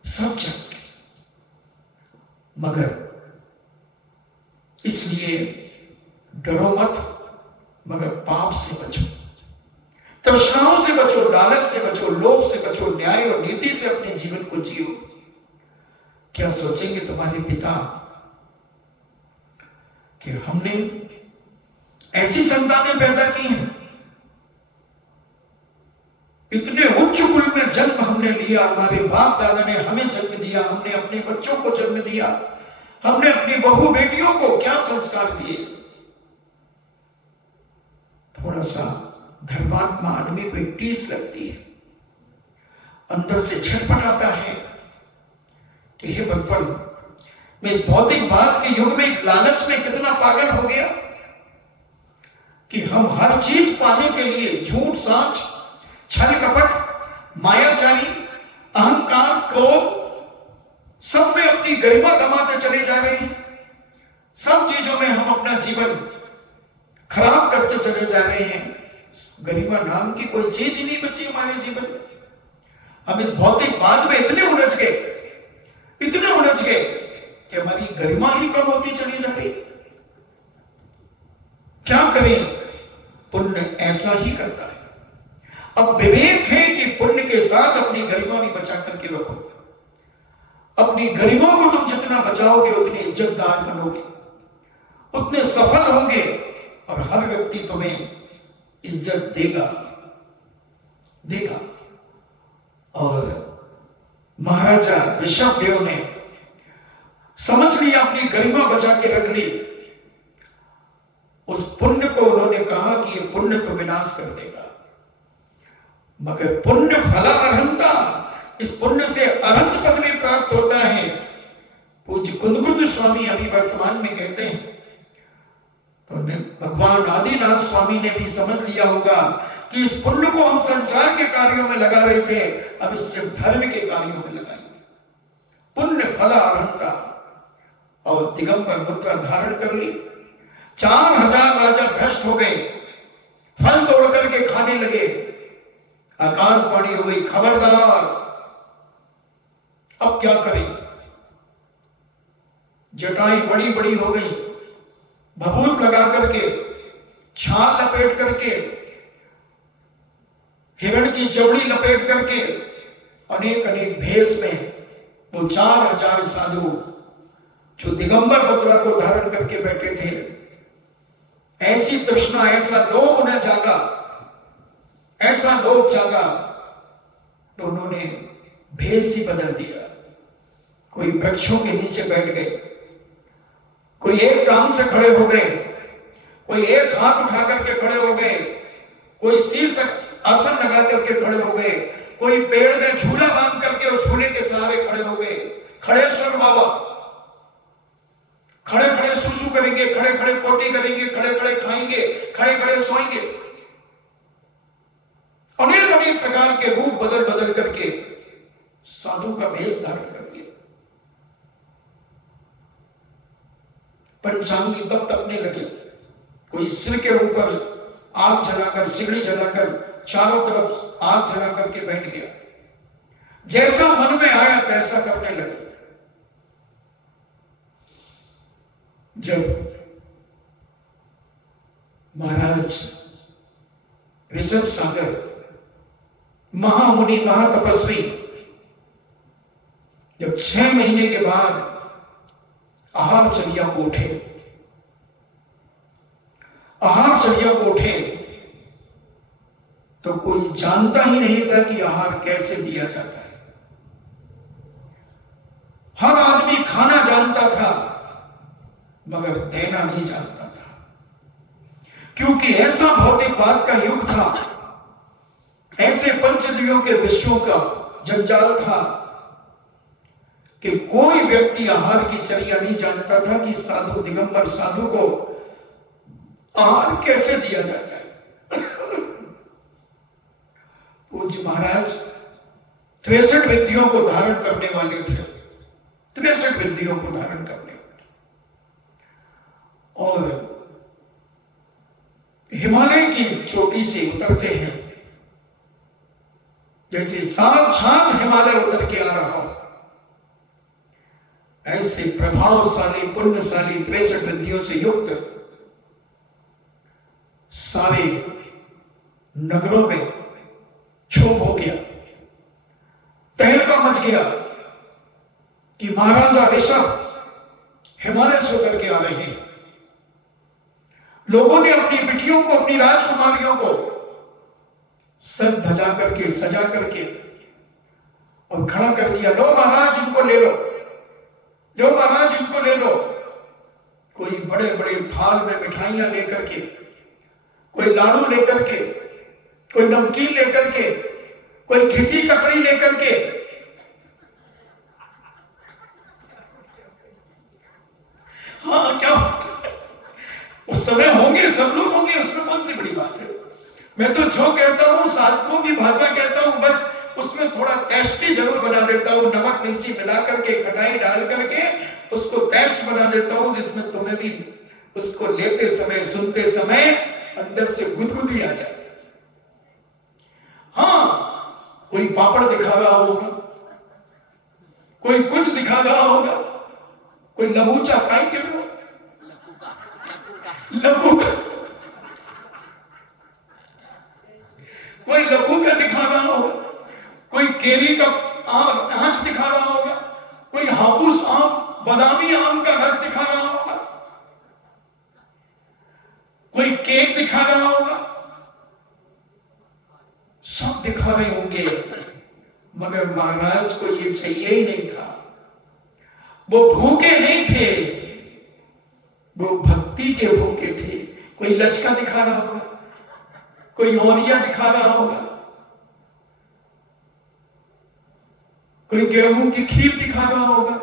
सब जाएंगे। मगर इसलिए डरो मत, मगर पाप से बचो, तृष्णाओं से बचो, लालच से बचो, लोभ से बचो, न्याय और नीति से अपने जीवन को जियो। क्या सोचेंगे तुम्हारे पिता कि हमने ऐसी संतानें पैदा की हैं, इतने उच्च कुल में जन्म हमने लिया, हमारे बाप दादा ने हमें जन्म दिया, हमने अपने बच्चों को जन्म दिया, हमने अपनी बहू बेटियों को क्या संस्कार दिए। थोड़ा सा धर्मात्मा आदमी को एक टीस लगती है, अंदर से छटपटाता है कि हे भगवान, मैं इस भौतिकवाद के युग में, एक लालच में कितना पागल हो गया कि हम हर चीज पाने के लिए झूठ साच, छल कपट, मायाचारी, अहंकार, क्रोध, सब में अपनी गरिमा गंवाते चले जा रहे हैं। सब चीजों में हम अपना जीवन खराब करते चले जा रहे हैं। गरिमा नाम की कोई चीज नहीं बची हमारे जीवन में। हम इस भौतिकवाद में इतने उलझ गए कि हमारी गरिमा ही कम होती चली जा रही। क्या करें? पुण्य ऐसा ही करता है। अब विवेक है कि पुण्य के साथ अपनी गरिमा भी बचा करके रखो। अपनी गरिमा को तुम जितना बचाओगे उतने इज्जतदार बनोगे, उतने सफल होगे और हर व्यक्ति तुम्हें इज्जत देगा। और महाराजा ऋषभदेव ने समझ लिया, अपनी गरिमा बचा के रख ली। उस पुण्य को उन्होंने कहा कि ये पुण्य तो विनाश कर देगा, मगर पुण्य फला अरहंता, इस पुण्य से अनंत पद भी प्राप्त होता है। पूज्य कुंदकुंद स्वामी अभी वर्तमान में कहते हैं, तो भगवान आदिनाथ स्वामी ने भी समझ लिया होगा कि इस पुण्य को हम संसार के कार्यों में लगा रहे थे, अब इससे धर्म के कार्यों में लगाएंगे। पुण्य फला अरहंता। और दिगंबर मुद्रा धारण कर ली। 4000 राजा भ्रष्ट हो गए, फल तोड़ करके खाने लगे। आकाशवाणी हो गई, खबरदार, अब क्या करें। जटाई बड़ी बड़ी हो गई, भभूत लगा करके, छाल लपेट करके, हिरण की चमड़ी लपेट करके, अनेक अनेक भेष में वो 4000 साधु जो दिगंबर मुद्रा को धारण करके बैठे थे, ऐसी तृष्णा, ऐसा लोभ उन्हें जागा, ऐसा लोभ जागा, तो उन्होंने भेष ही बदल दिया। कोई वृक्षों के नीचे बैठ गए, कोई एक टांग से खड़े हो गए, कोई एक हाथ उठा करके खड़े हो गए, कोई शीर्ष आसन लगा करके खड़े हो गए, कोई पेड़ में झूला बांध करके और झूले के सहारे खड़े हो गए। खड़े सुर बाबा, खड़े खड़े सुसु करेंगे, खड़े खड़े पोटी करेंगे, खड़े खड़े खाएंगे, खड़े खड़े सोएंगे। अनेक अनेक प्रकार के रूप बदल बदल करके साधु का भेष धारण कर लिया। पंचांगी तप तपने लगे, कोई सिर के ऊपर आग जलाकर, सिगड़ी जलाकर, चारों तरफ आग जला करके बैठ गया। जैसा मन में आया तैसा करने लगे। जब महाराज ऋषभ सागर महामुनि, महातपस्वी, जब 6 महीने के बाद आहारचर्या को उठे, तो कोई जानता ही नहीं था कि आहार कैसे दिया जाता है। हर आदमी खाना जानता था मगर देना नहीं जानता था, क्योंकि ऐसा भौतिकवाद का युग था, ऐसे पंचदियों के विषयों का जंजाल था कि कोई व्यक्ति आहार की चर्या नहीं जानता था कि साधु, दिगंबर साधु को आहार कैसे दिया जाता है। पूज्य महाराज 63 विधियों को धारण करने वाले थे, 63 विधियों को धारण करने वाले, हिमालय की चोटी से उतरते हैं, जैसे साक्षात हिमालय उतर के आ रहा हो, ऐसे प्रभावशाली पुण्यशाली 63 रिद्धियों से युक्त सारे नगरों में क्षोभ हो गया, तहलका मच गया कि महाराजा ऋषभ हिमालय से उतर के आ रहे हैं। लोगों ने अपनी बिटियों को, अपनी राजकुमारियों को सज धजा करके, सजा करके और खड़ा कर दिया। लो महाराज इनको ले लो, लो महाराज इनको ले लो। कोई बड़े बड़े थाल में मिठाइयां लेकर के, कोई लाडू लेकर के, कोई नमकीन लेकर के, कोई घिसी ककड़ी लेकर के, हाँ क्या उस समय होंगे, सब लोग होंगे, उसमें कौन सी बड़ी बात है। मैं तो जो कहता हूं शास्त्रों की भाषा कहता हूं, बस उसमें थोड़ा टेस्टी जरूर बना देता हूं, नमक मिर्ची मिला करके, खटाई डाल करके उसको टेस्ट बना देता हूं, जिसमें तुम्हें भी उसको लेते समय, सुनते समय अंदर से गुदगुदी आ जाए। हाँ, कोई पापड़ दिखा रहा होगा, कोई कुछ दिखा रहा होगा, कोई लबूचा पाई के लो, लबू का, कोई लबू का दिखा रहा होगा, कोई केरी का आंच दिखा रहा होगा, कोई हापुस आम, बादामी आम का रस दिखा रहा होगा, कोई केक दिखा रहा होगा, सब दिखा रहे होंगे, मगर महाराज को ये चाहिए ही नहीं था। वो भूखे नहीं थे, वो भक्ति के भूखे थे। कोई लचका दिखा रहा होगा, कोई औरिया दिखा रहा होगा, कोई गेहूं की खीर दिखा रहा होगा।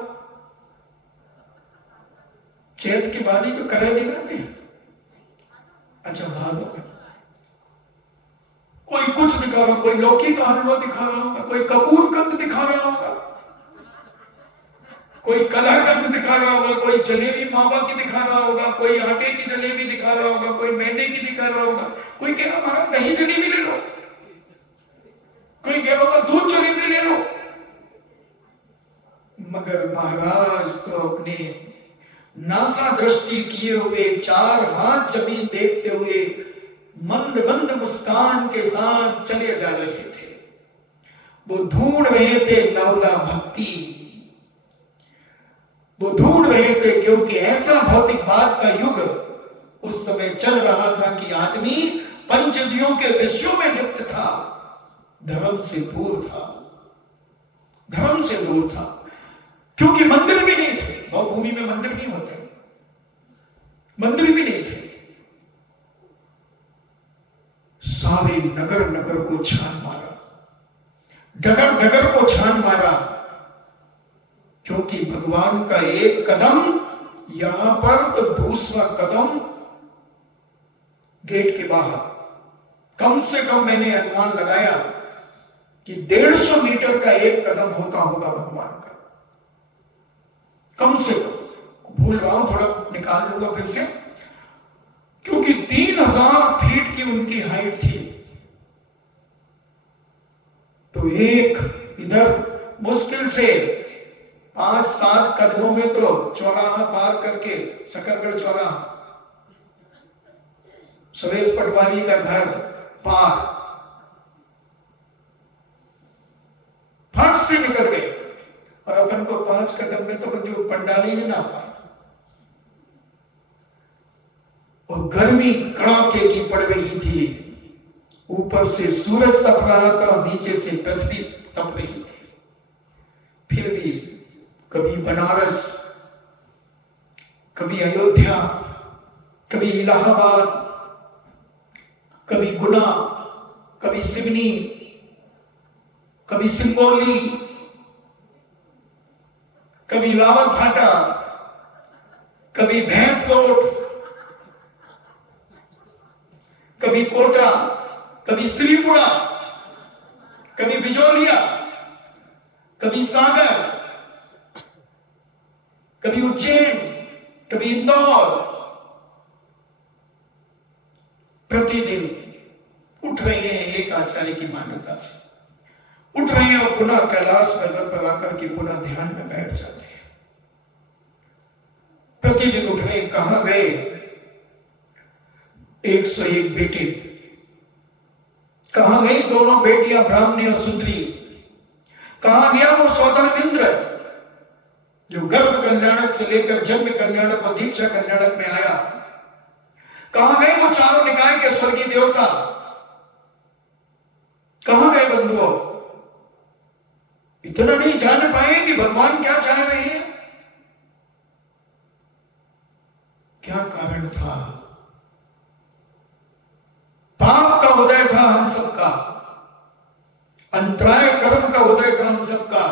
चैत की बारी तो करे दिखाते हैं, अच्छा भादों में कोई कुछ दिखा रहा, कोई लौकी का हलवा दिखा रहा होगा, कोई कपूर कंद दिखा रहा होगा, कोई कलाकंद दिखा रहा होगा, कोई जलेबी मावा की दिखा रहा होगा, कोई आटे की जलेबी दिखा रहा होगा, कोई मैदे की दिखा रहा होगा, कोई कह रहा महाराज दही जलेबी ले लो, कोई कह रहा दूध जलेबी ले लो। मगर महाराज तो अपने नासा दृष्टि किए हुए, 4 हाथ जमीन देखते हुए, मंद मंद मुस्कान के साथ चले जा रहे थे। वो ढूंढ रहे थे नवदा भक्ति, वो ढूंढ रहे थे, क्योंकि ऐसा भौतिकवाद का युग उस समय चल रहा था कि आदमी पंचदियों के विषयों में लिप्त था, धर्म से दूर था, धर्म से दूर था। क्योंकि मंदिर भी नहीं थे, भूमि में मंदिर नहीं होते, मंदिर भी नहीं थे। सारे नगर नगर को छान मारा, डगर डगर को छान मारा, क्योंकि भगवान का एक कदम यहां पर तो दूसरा कदम गेट के बाहर। कम से कम मैंने अनुमान लगाया कि 150 मीटर का एक कदम होता होगा भगवान का, कम से कम। भूल रहा हूं, थोड़ा निकाल लूंगा फिर से, क्योंकि 3000 फीट की उनकी हाइट थी। तो एक इधर मुश्किल से 5-7 कदमों में तो चौराहा पार करके, शकरगढ़ चौराहा, सुरेश पटवारी का घर पार, फट से निकल गए। और अपन को 5 कदम में तो जो पंडाल ही ना पाए। और गर्मी कड़ाके की पड़ रही थी, ऊपर से सूरज तप रहा था और नीचे से पृथ्वी तप रही थी। फिर भी कभी बनारस, कभी अयोध्या, कभी इलाहाबाद, कभी गुना, कभी सिवनी, कभी सिंगोली, कभी रावत भाटा, कभी भैंसकोट, कभी कोटा, कभी श्रीपुरा, कभी बिजौलिया, कभी सागर, कभी उज्जैन, कभी इंदौर, प्रतिदिन उठ रहे हैं एक आचार्य की मान्यता से, उठ रहे हैं और पुनः कैलाश पर्वत पर आकर के पुनः ध्यान में बैठ जाते हैं। प्रतिदिन उठ रहे, कहां गए 101 बेटे, कहां गई दोनों बेटियां ब्राह्मणी और सुंदरी, कहां गया वो सौदामिंद्र जो गर्भ कल्याणक से लेकर जन्म कल्याणक और दीक्षा कल्याणक में आया, कहां गए वो चारों निकाय के स्वर्गीय देवता, कहां गए बंधुओं? इतना नहीं जान पाए कि भगवान क्या चाह रहे हैं? क्या कारण था? पाप का उदय था हम सबका, अंतराय कर्म का उदय था हम सबका,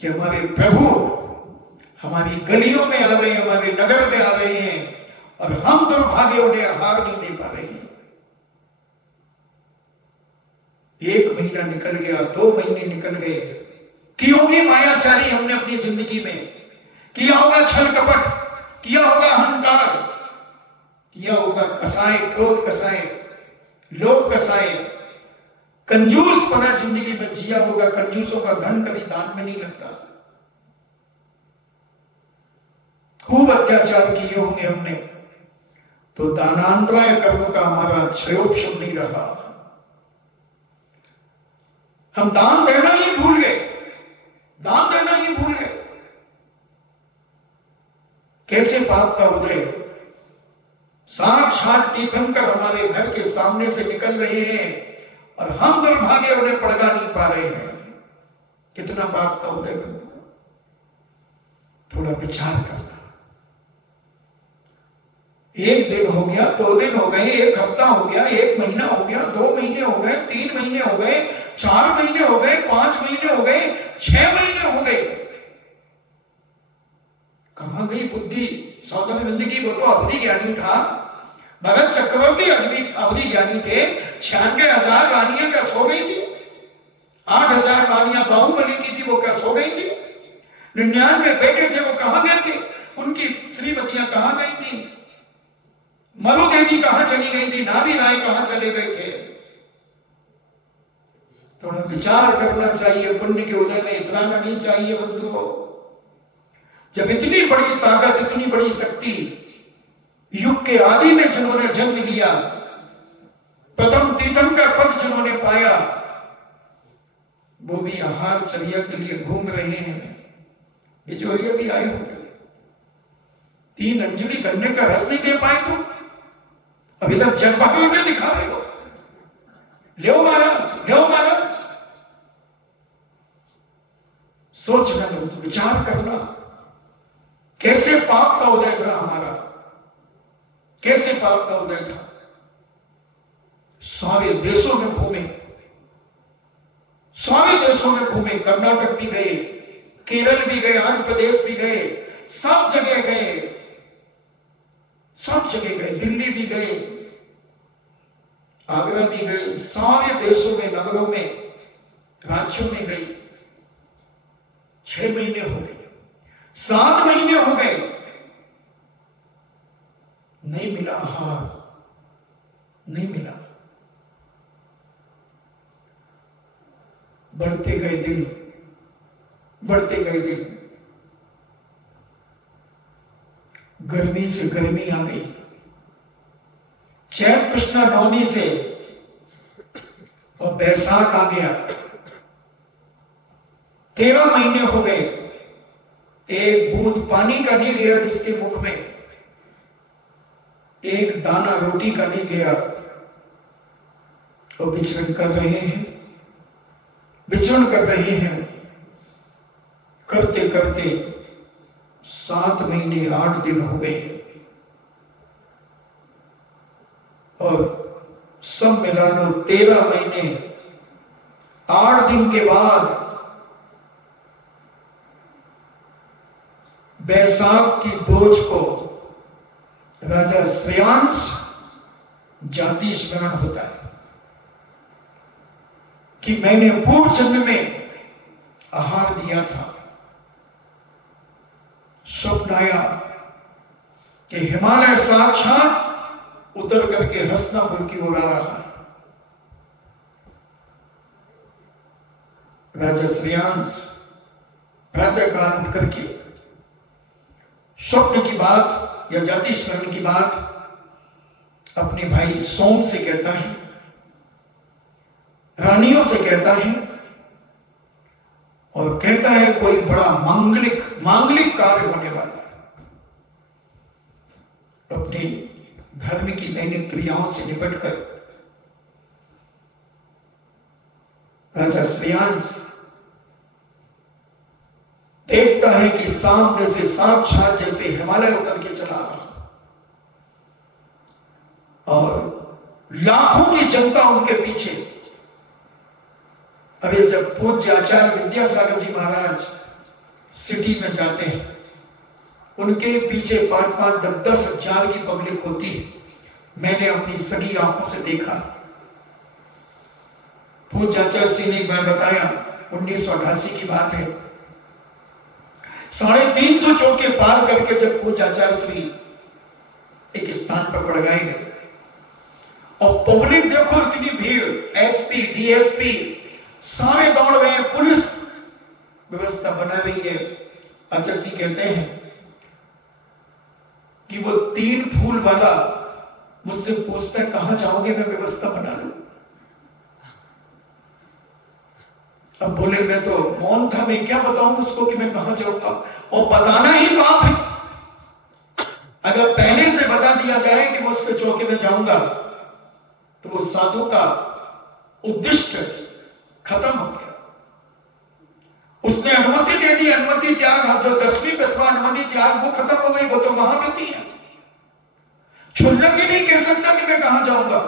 कि हमारे प्रभु हमारी गलियों में आ गए, हमारे नगर में आ रहे हैं और हम दुर्भाग्य उन्हें हार नहीं दे पा रहे हैं। 1 महीना निकल गया, 2 महीने निकल गए, की होगी मायाचारी हमने अपनी जिंदगी में, किया होगा छल कपट, किया होगा अहंकार, किया होगा कसाय, क्रोध कसाय, लोभ कसाय, कंजूस पना जिंदगी में जिया होगा। कंजूसों का धन कभी दान में नहीं लगता। खूब अत्याचार किए होंगे हमने, तो दानांतराय कर्म का हमारा क्षयोक्षम नहीं रहा। हम दान देना ही भूल गए, दान देना ही भूल गए। कैसे पाप का उदय? साक्षात तीर्थंकर हमारे घर के सामने से निकल रहे हैं और हम दुर्भाग्य उन्हें पड़गा नहीं पा रहे हैं। कितना पाप का उदय करना, थोड़ा विचार करना। 1 दिन हो गया, 2 दिन हो गए, 1 हफ्ता हो गया, 1 महीना हो गया, 2 महीने हो गए, 3 महीने हो गए, 4 महीने हो गए, 5 महीने हो गए, 6 महीने हो गए। कहां गई बुद्धि? सौदामिंद्र की वो तो अवधि ज्ञानी था, भरत चक्रवर्ती अवधि ज्ञानी थे। 96,000 रानियां क्या सो गई थी? 8,000 रानियां बाहुबली की थी, वो क्या सो गई थी? 99 बेटे थे, वो कहां गए थे? उनकी श्रीमतियां कहां गई थी? मरु देवी कहां चली गई थी? नाभी राय कहां चले गए थे? थोड़ा विचार करना चाहिए। पुण्य के उदय में इतराना नहीं चाहिए बंधुओं। जब इतनी बड़ी ताकत, इतनी बड़ी शक्ति युग के आदि में जिन्होंने जन्म लिया, प्रथम तीर्थम का पद जिन्होंने पाया, वो भी आहार चर्या के लिए घूम रहे हैं। बिचौलिए भी आए होंगे, 3 अंजलि गन्ने का रस नहीं दे पाए तो अभी तक जगबहार में दिखा रहे हो। ले महाराज, ले महाराज। सोचना, विचार करना, कैसे पाप का उदय था हमारा, कैसे पाप का उदय था। सारे देशों में घूमे, सारे देशों में घूमे, कर्नाटक भी गए, केरल भी गए, आंध्र प्रदेश भी गए, सब जगह गए, सब जगह गए, दिल्ली भी गए, आगरा भी गए, सारे देशों में, नगरों में, राज्यों में गई। 6 महीने हो गए, 7 महीने हो गए, नहीं मिला आहार, नहीं मिला। बढ़ते गए दिन, बढ़ते गए दिन, गर्मी से गर्मी आ गई। चैत कृष्णा नवमी से और बैसाख आ गया। 13 महीने हो गए, एक बूंद पानी का नहीं गया जिसके मुख में, एक दाना रोटी का नहीं गया। और विचरण कर रहे हैं, विचरण कर रहे हैं, करते करते 7 महीने 8 दिन हो गए और सब मिला लो 13 महीने 8 दिन के बाद बैसाख की दोष को राजा श्रेयांश जाति स्मरण होता है कि मैंने पूर्व जन्म में आहार दिया था। स्वप्न आया कि हिमालय साक्षात उतर करके हस्तिनापुर की ओर आ रहा। राजा श्रेयांश प्रातःकाल उठ करके स्वप्न की बात या जाति स्मरण की बात अपने भाई सोम से कहता है, रानियों से कहता है और कहता है कोई बड़ा मांगलिक कार्य होने वाला है। अपनी धर्म की दैनिक क्रियाओं से निपटकर राजा श्रेयांश देखता है कि सामने से साक्षात जैसे हिमालय उतर के चला रहा और लाखों की जनता उनके पीछे। अभी जब पूज्य आचार्य विद्यासागर जी महाराज सिटी में जाते हैं, उनके पीछे 5-5, 10 हजार की पब्लिक होती है। मैंने अपनी सगी आंखों से देखा। पूज्य आचार्य सिंह ने मैं बताया 1988 की बात है। 350 चौके पार करके जब पूज्य आचार्य श्री एक स्थान पर पड़ गए और पब्लिक देखो इतनी भीड़, एसपी डीएसपी सारे दौड़ रहे हैं, पुलिस व्यवस्था बना रही है। आचार्य सिंह कहते हैं कि वो 3 फूल वाला मुझसे पूछता है कहां जाओगे, मैं व्यवस्था बना लूं। अब बोले मैं तो मौन था, मैं क्या बताऊं उसको कि मैं कहां जाऊंगा, और बताना ही पाप है। अगर पहले से बता दिया जाए कि मैं उसके चौके में जाऊंगा तो वो साधु का उद्दिष्ट खत्म हो गया। उसने अनुमति दे दी, अनुमति त्याग, जो 10वीं प्रथमा अनुमति त्याग वो खत्म हो गई, वो तो महाव्रती है। क्षुल्लक ही नहीं कह सकता कि मैं कहां जाऊंगा।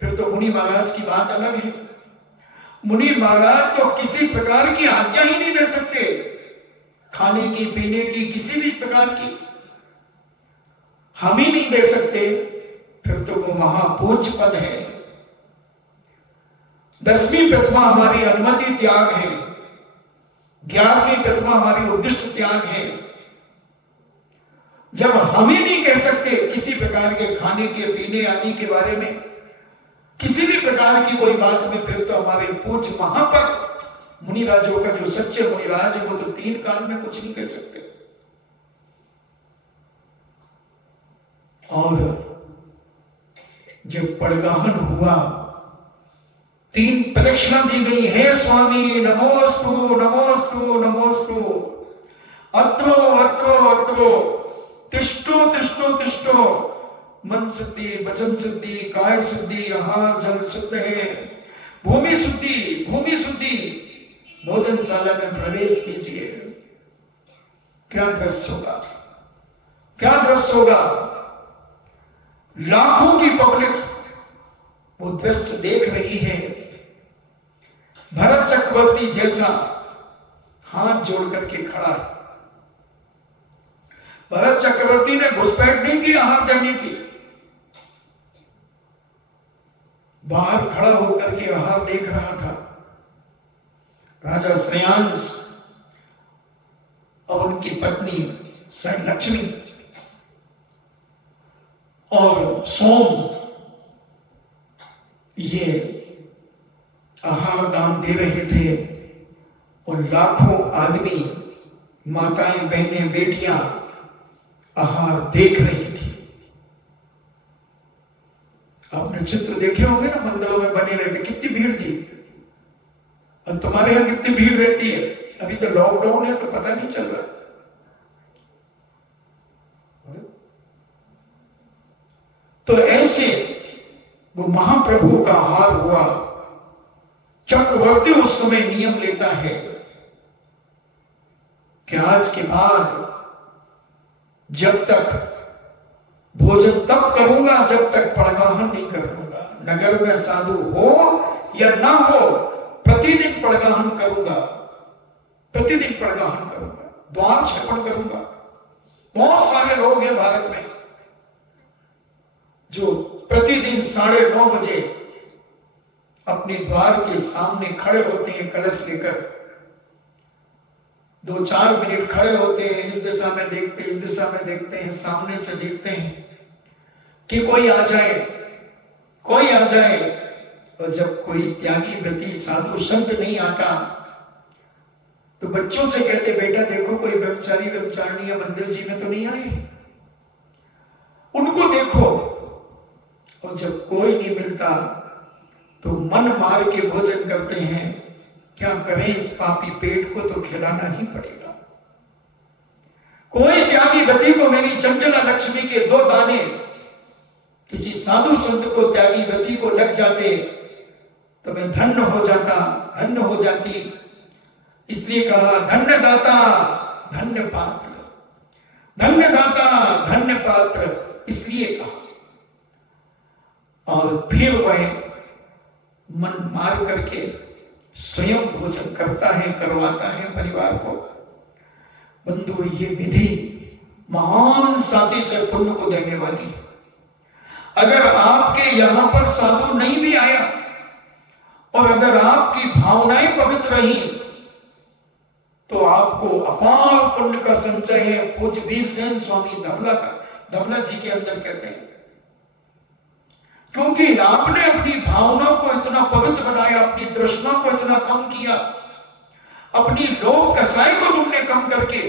फिर तो मुनि महाराज की बात अलग है। मुनि महाराज तो किसी प्रकार की आज्ञा ही नहीं दे सकते, खाने की पीने की किसी भी प्रकार की हम ही नहीं दे सकते। फिर तो वो महापूज्य पद है। 10वीं प्रथमा हमारी अनुमति त्याग है, 11वीं प्रथमा हमारी उद्दिष्ट त्याग है। जब हम ही नहीं कह सकते किसी प्रकार के खाने के पीने आदि के बारे में, किसी भी प्रकार की कोई बात में, फिर तो हमारे पूज्य महापद मुनिराजों का जो सच्चे मुनिराज है वो तो 3 काल में कुछ नहीं कह सकते। और जब पड़गाहन हुआ 3 प्रदक्षिणा दी गई, हे स्वामी नमोस्तु नमोस्तु नमोस्तु, अत्रो अत्रो अत्रो, तिष्ठो तिष्ठो तिष्ठो, मन शुद्धि, वचन शुद्धि, काय शुद्धि, आहार जल शुद्ध है, भूमि शुद्धि, भूमि शुद्धि, भोजनशाला में प्रवेश कीजिए। क्या दृश्य होगा, क्या दृश्य होगा। लाखों की पब्लिक वो दृश्य देख रही है। भरत चक्रवर्ती जैसा हाथ जोड़ करके खड़ा है। भरत चक्रवर्ती ने घुसपैठ नहीं की आहार देने की, बाहर खड़ा होकर के आहार देख रहा था। राजा श्रेयांश और उनकी पत्नी लक्ष्मी और सोम ये आहार दान दे रहे थे और लाखों आदमी, माताएं, बहनें, बेटियां आहार देख रही थी। आपने चित्र देखे होंगे ना, मंदिरों में बने रहते, कितनी भीड़ थी। और तुम्हारे यहां कितनी भीड़ रहती है। अभी तो लॉकडाउन है तो पता नहीं चल रहा। तो ऐसे वो महाप्रभु का आहार हुआ। चक्रवर्ती उस समय नियम लेता है कि आज के बाद जब तक भोजन तब करूंगा जब तक पड़गाहन नहीं करूंगा। नगर में साधु हो या ना हो, प्रतिदिन पड़गाहन करूंगा, प्रतिदिन पड़गाहन करूंगा, द्वार छपन करूंगा। बहुत सारे लोग हैं भारत में जो प्रतिदिन 9:30 बजे अपने द्वार के सामने खड़े होते हैं कलश लेकर। 2-4 मिनट खड़े होते हैं, इस दिशा में देखते हैं, इस दिशा में देखते हैं, सामने से देखते हैं। कि कोई आ जाए, कोई आ जाए। और जब कोई त्यागी व्रती साधु संत नहीं आता तो बच्चों से कहते, बेटा देखो कोई ब्रह्मचारी ब्रह्मचारिणी या मंदिर जी में तो नहीं आए, उनको देखो। और जब कोई नहीं मिलता तो मन मार के भोजन करते हैं। क्या करें, इस पापी पेट को तो खिलाना ही पड़ेगा। कोई त्यागी व्रती को मेरी चंचला लक्ष्मी के 2 दाने किसी साधु संत को, त्यागी व्रती को लग जाते तो मैं धन्य हो जाता, धन्य हो जाती। इसलिए कहा धन्य दाता धन्य पात्र, धन्य दाता धन्य पात्र, इसलिए कहा। और फिर वह मन मार करके स्वयं भोजन करता है, करवाता है परिवार को। बंधु, ये विधि महान साथी से पुण्य को देने वाली है। अगर आपके यहां पर साधु नहीं भी आया और अगर आपकी भावनाएं पवित्र रही तो आपको अपार पुण्य का संचय है। पूज्य वीरसेन स्वामी धवला जी के अंदर कहते हैं, क्योंकि आपने अपनी भावनाओं को इतना पवित्र बनाया, अपनी तृष्णा को इतना कम किया, अपनी लोभ कसाई को तुमने कम करके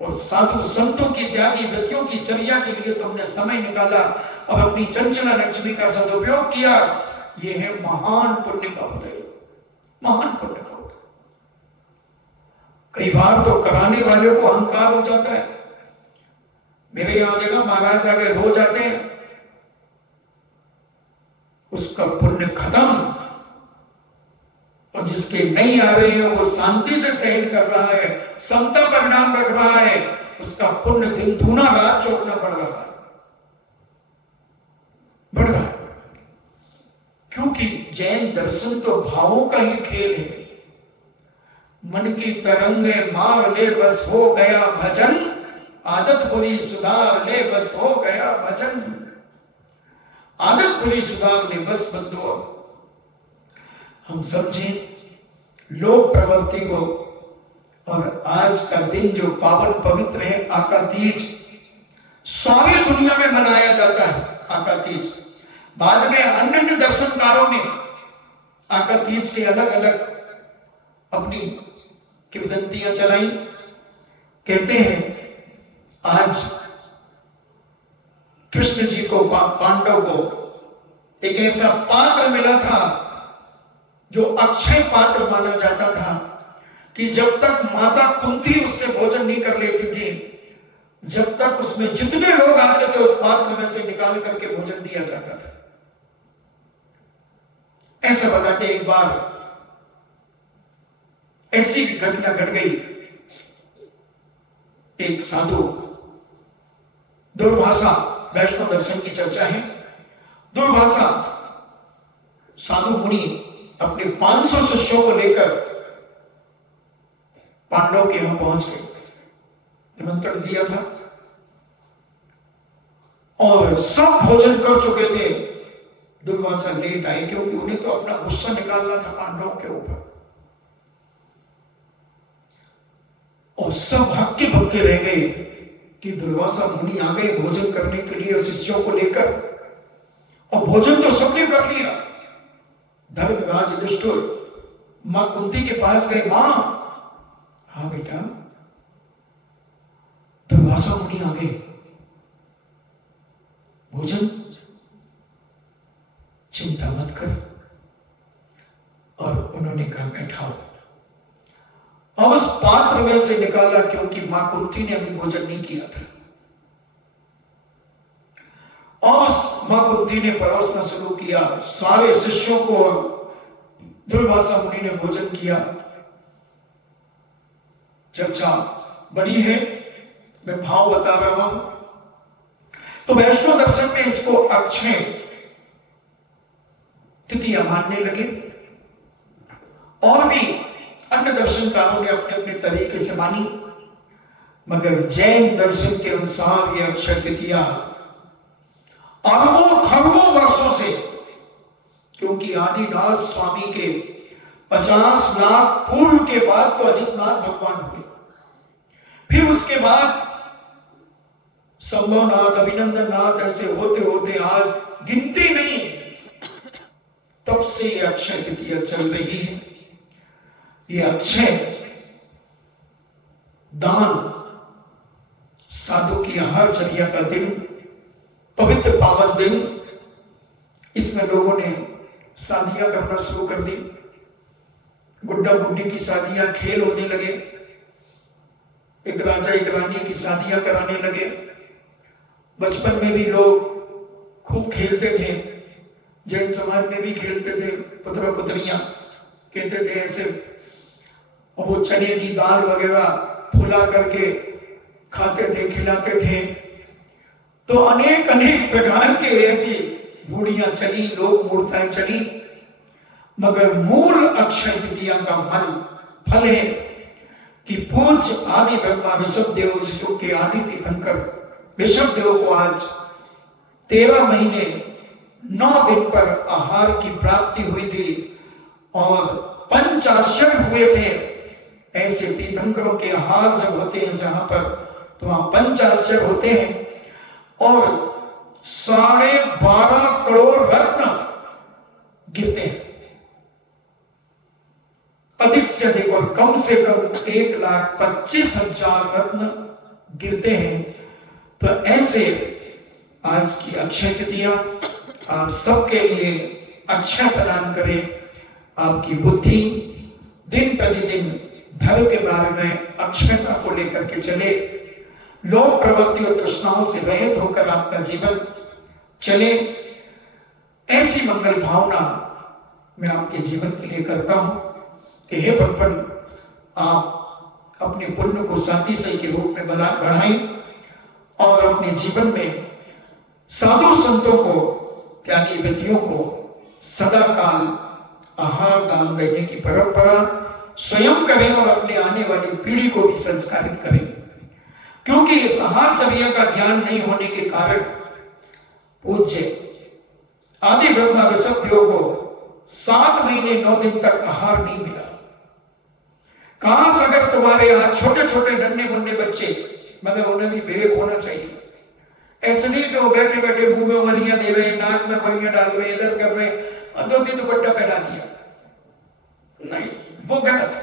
और साधु संतों की, त्यागी व्रतियों की चर्या के लिए तुमने समय निकाला और अपनी चंचला लक्ष्मी का सदुपयोग किया। यह है महान पुण्य का उदय, महान पुण्य का उदय। कई बार तो कराने वाले को अहंकार हो जाता है। मेरे यहां देखा, महाराज आगे रो जाते हैं, उसका पुण्य खत्म। और जिसके नहीं आ रहे हैं वो शांति से सहन कर रहा है, समता परिणाम रख रहा है, उसका पुण्य दिन दूना रात चौगुना बढ़ रहा है, बढ़ रहा है। क्योंकि जैन दर्शन तो भावों का ही खेल है। मन की तरंगे मार ले बस हो गया भजन, आदत बुरी सुधार ले बस हो गया भजन, आदत बुरी सुधार ले बस बंधुओं। हम समझें लोक प्रवृत्ति को। और आज का दिन जो पावन पवित्र है आका तीज, सारी दुनिया में मनाया जाता है आका तीज। बाद में अन्य दर्शनकारों ने आका तीज के अलग अलग अपनी किंवदंतियां चलाई। कहते हैं आज कृष्ण जी को, पांडव को एक ऐसा पात्र मिला था जो अक्षय पात्र माना जाता था कि जब तक माता कुंती उससे भोजन नहीं कर लेती थी, जब तक उसमें जितने लोग आते थे उस पात्र में से निकाल करके भोजन दिया जाता था। ऐसा बताते एक बार ऐसी घटना घट गई। एक साधु, दुर्वासा, वैष्णव दर्शन की चर्चा है, दुर्वासा साधु मुनि अपने 500 शिष्यों को लेकर पांडव के यहां पहुंच गए। निमंत्रण दिया था और सब भोजन कर चुके थे। दुर्वासा लेट आए क्योंकि उन्हें तो अपना गुस्सा निकालना था पांडवों के ऊपर। और सब हक्के भक्के रह गए कि दुर्वासा मुनि आ गए भोजन करने के लिए शिष्यों को लेकर। और भोजन तो सबने कर लिया। धर्मराज युधिष्ठिर मां कुंती के पास गए, मां, हाँ बेटा, दुर्वासा मुनि आ गए, भोजन, चिंता मत कर। और उन्होंने कहा बैठाओ। और उस पात्र में से निकाला, क्योंकि मां कुंती ने अभी भोजन नहीं किया था, और मां कुंती ने परोसना शुरू किया। सारे शिष्यों को दुर्वासा मुनि ने भोजन किया। चर्चा बड़ी है, मैं भाव बता रहा हूं। तो वैष्णव दर्शन में इसको अक्षय तिथियां मानने लगे। और भी अन्य दर्शनकारों ने अपने अपने तरीके से मानी, मगर जैन दर्शन के अनुसार ये अक्षय तिथियां अरबों खरबों वर्षों से, क्योंकि आदिनाथ स्वामी के 50 लाख पूर्व के बाद तो अजितनाथ भगवान हुए, फिर उसके बाद संभवनाथ, अभिनंदननाथ, ऐसे होते होते आज गिनती नहीं, तब से ये अक्षय तृतीया चल रही है। ये अक्षय दान, साधु की आहारचर्या का दिन, पवित्र पावन दिन, इसमें लोगों ने शादियां करना शुरू कर दी। गुड्डा गुड्डी की शादियां, खेल होने लगे, एक राजा एक रानी की शादियां कराने लगे। बचपन में भी लोग खूब खेलते थे, जैन समाज में भी खेलते थे, पुत्र पुत्रियां कहते थे ऐसे, और वो चने की दाल वगैरह फुला करके खाते थे, खिलाते थे। तो अनेक अनेक प्रकार के ऐसी बूढ़ियां चली, लोक मूर्ताएं चली, मगर मूल अक्षय तृतीया का फल है कि पूज्य आदि ब्रह्मा ऋषभ देव, जो के आदि तीर्थंकर ऋषभ देव को आज 13 महीने 9 दिन पर आहार की प्राप्ति हुई थी और पंचाश्चर्य हुए थे। ऐसे तीर्थंकरों के आहार जब होते हैं जहां पर, तो वहां पंचाश्चर्य होते हैं और 12.5 करोड़ रत्न गिरते हैं, अधिक से अधिक और कम से कम 1,25,000 रत्न गिरते हैं। तो ऐसे आज की अक्षय तृतीया आप सबके लिए अक्षय प्रदान करे, आपकी बुद्धि दिन प्रतिदिन धर्म के बारे में अक्षयता को लेकर के चले, लोक प्रवृत्ति और तृष्णाओं से रहित होकर आपका जीवन चले। ऐसी मंगल भावना मैं आपके जीवन के लिए करता हूं कि हे भगवान, आप अपने पुण्य को सातिशय के रूप में बढ़ाएं और अपने जीवन में साधु संतों को, त्यागी व्यक्तियों को सदा काल आहार दान देने की परंपरा स्वयं करें और अपने आने वाली पीढ़ी को भी संस्कारित करें। क्योंकि इस आहारचर्या का ज्ञान नहीं होने के कारण पूज्य आदि ब्रह्मा ऋषभ देव को 7 महीने 9 दिन तक आहार नहीं मिला। काश अगर तुम्हारे यहाँ छोटे छोटे नन्हे मुन्ने बच्चे, मगर उन्हें भी विवेक होना चाहिए, ऐसे नहीं कि वो बैठे बैठे मुंह में उंगलियां दे रहे, नाक में उंगलियां डाल रहे, इधर कर रहे, अंदर दुपट्टा पहना दिया, नहीं, वो गलत है।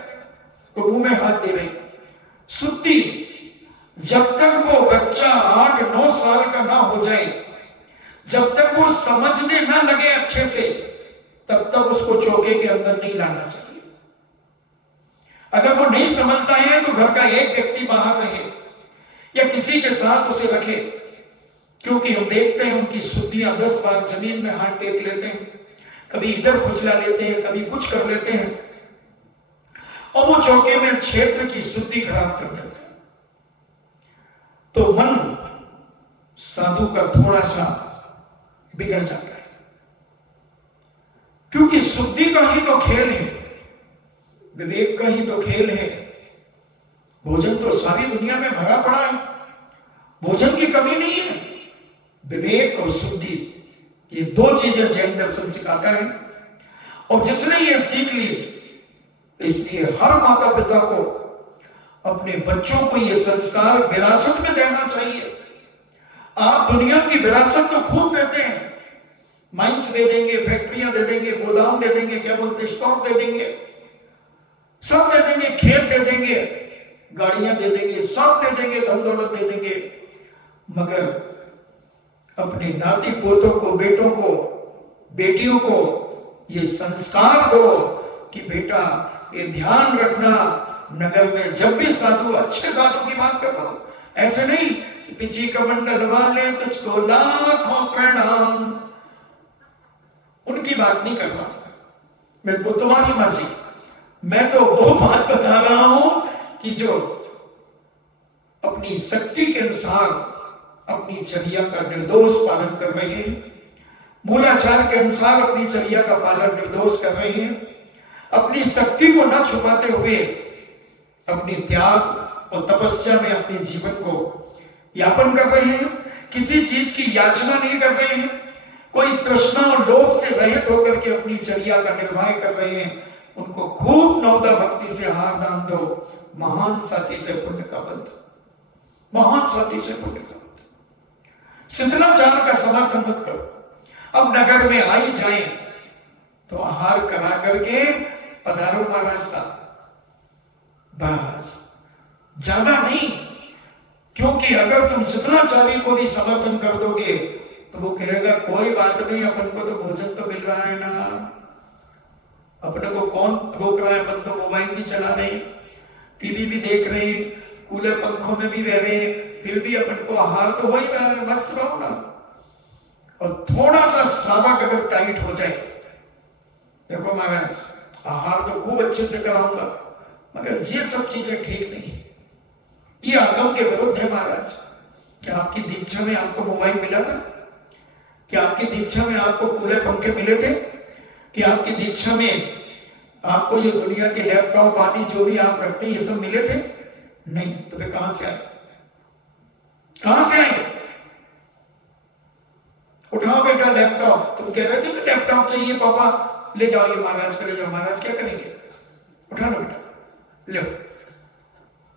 तो मुंह में हाथ दे रहे, सुत्ती, जब तक वो बच्चा 8-9 साल का ना हो जाए, जब तक वो समझने ना लगे अच्छे से, तब तक उसको चौके के अंदर नहीं लाना चाहिए। अगर वो नहीं समझता है तो घर का एक व्यक्ति बाहर रहे या किसी के साथ उसे रखे, क्योंकि हम देखते हैं उनकी सुधियां 10 बार जमीन में हाथ टेक लेते हैं, कभी इधर खुजला लेते हैं, कभी कुछ कर लेते हैं और वो चौके में क्षेत्र की शुद्धि खराब कर देते हैं। तो मन साधु का थोड़ा सा बिगड़ जाता है, क्योंकि शुद्धि का ही तो खेल है, विवेक का ही तो खेल है। भोजन तो सारी दुनिया में भरा पड़ा है, भोजन की कमी नहीं है। विवेक और शुद्धि, ये 2 चीजें जैन दर्शन सिखाता है। और जिसने ये सीख ली, इसलिए हर माता पिता को अपने बच्चों को ये संस्कार विरासत में देना चाहिए। आप दुनिया की विरासत तो खूब देते हैं, माइंस दे देंगे, फैक्ट्रियां दे देंगे, गोदाम दे देंगे, क्या बोलते, स्टॉक दे देंगे, सब दे देंगे, खेत दे देंगे, गाड़ियां दे देंगे, सब दे देंगे, धन दौलत दे देंगे, मगर अपने नाती पोतों को, बेटों को, बेटियों को ये संस्कार दो कि बेटा ये ध्यान रखना, नगर में जब भी साधु, अच्छे साधु की बात कर रहा हूं, ऐसे नहीं पीछे कमंडल वाले तुझको लाखों प्रणाम, उनकी बात नहीं कर रहा मैं, वो तुम्हारी मर्जी। मैं तो वो बात बता रहा हूं कि जो अपनी शक्ति के अनुसार अपनी चर्या का निर्दोष पालन कर रहे हैं, मूलाचार के अनुसार अपनी चर्या का पालन निर्दोष कर रहे हैं, अपनी शक्ति को न छुपाते हुए अपनी त्याग और तपस्या में अपने जीवन को यापन कर रहे हैं, किसी चीज की याचना नहीं कर रहे हैं, कोई तृष्णा और लोभ से रहित होकर के अपनी चर्या का निर्वाह कर रहे हैं, उनको खूब नवदा भक्ति से आहार दान दो, महान साथी से पुण्य का बल, महान साथी से पुण्य का बल। शिथिलाचार का समर्थन मत करो। अब नगर में आई जाए तो आहार करा करके पधारो महाराज साहब, बस, ज्यादा नहीं। क्योंकि अगर तुम शिथिलाचारी को भी समर्थन कर दोगे तो वो कहेगा कोई बात नहीं, अपन को तो भोजन तो मिल रहा है ना, अपने को कौन रोक रहा है, अपन तो मोबाइल भी चला रहे, टीवी भी देख रहे, कूलर पंखों में भी रह रहे, फिर भी अपन को आहार तो वही रहा है, मस्त रहो ना। और थोड़ा सा श्रावक अगर टाइट हो जाए, देखो महाराज आहार तो खूब अच्छे से कराऊंगा मगर ये सब चीजें ठीक नहीं, ये आगम के विरुद्ध है महाराज। क्या आपकी दीक्षा में आपको मोबाइल मिला था? क्या आपकी दीक्षा में आपको कूलर पंखे मिले थे? कि आपकी दीक्षा में आपको ये दुनिया के लैपटॉप आदि जो भी आप रखते हैं ये सब मिले थे? नहीं। तो फिर कहां से आए? कहां से आए? उठाओ बेटा लैपटॉप, तुम कह रहे थे ना लैपटॉप चाहिए पापा, ले जाओ ये महाराज को ले जाओ। महाराज क्या करेंगे? उठा लो बेटा, लो।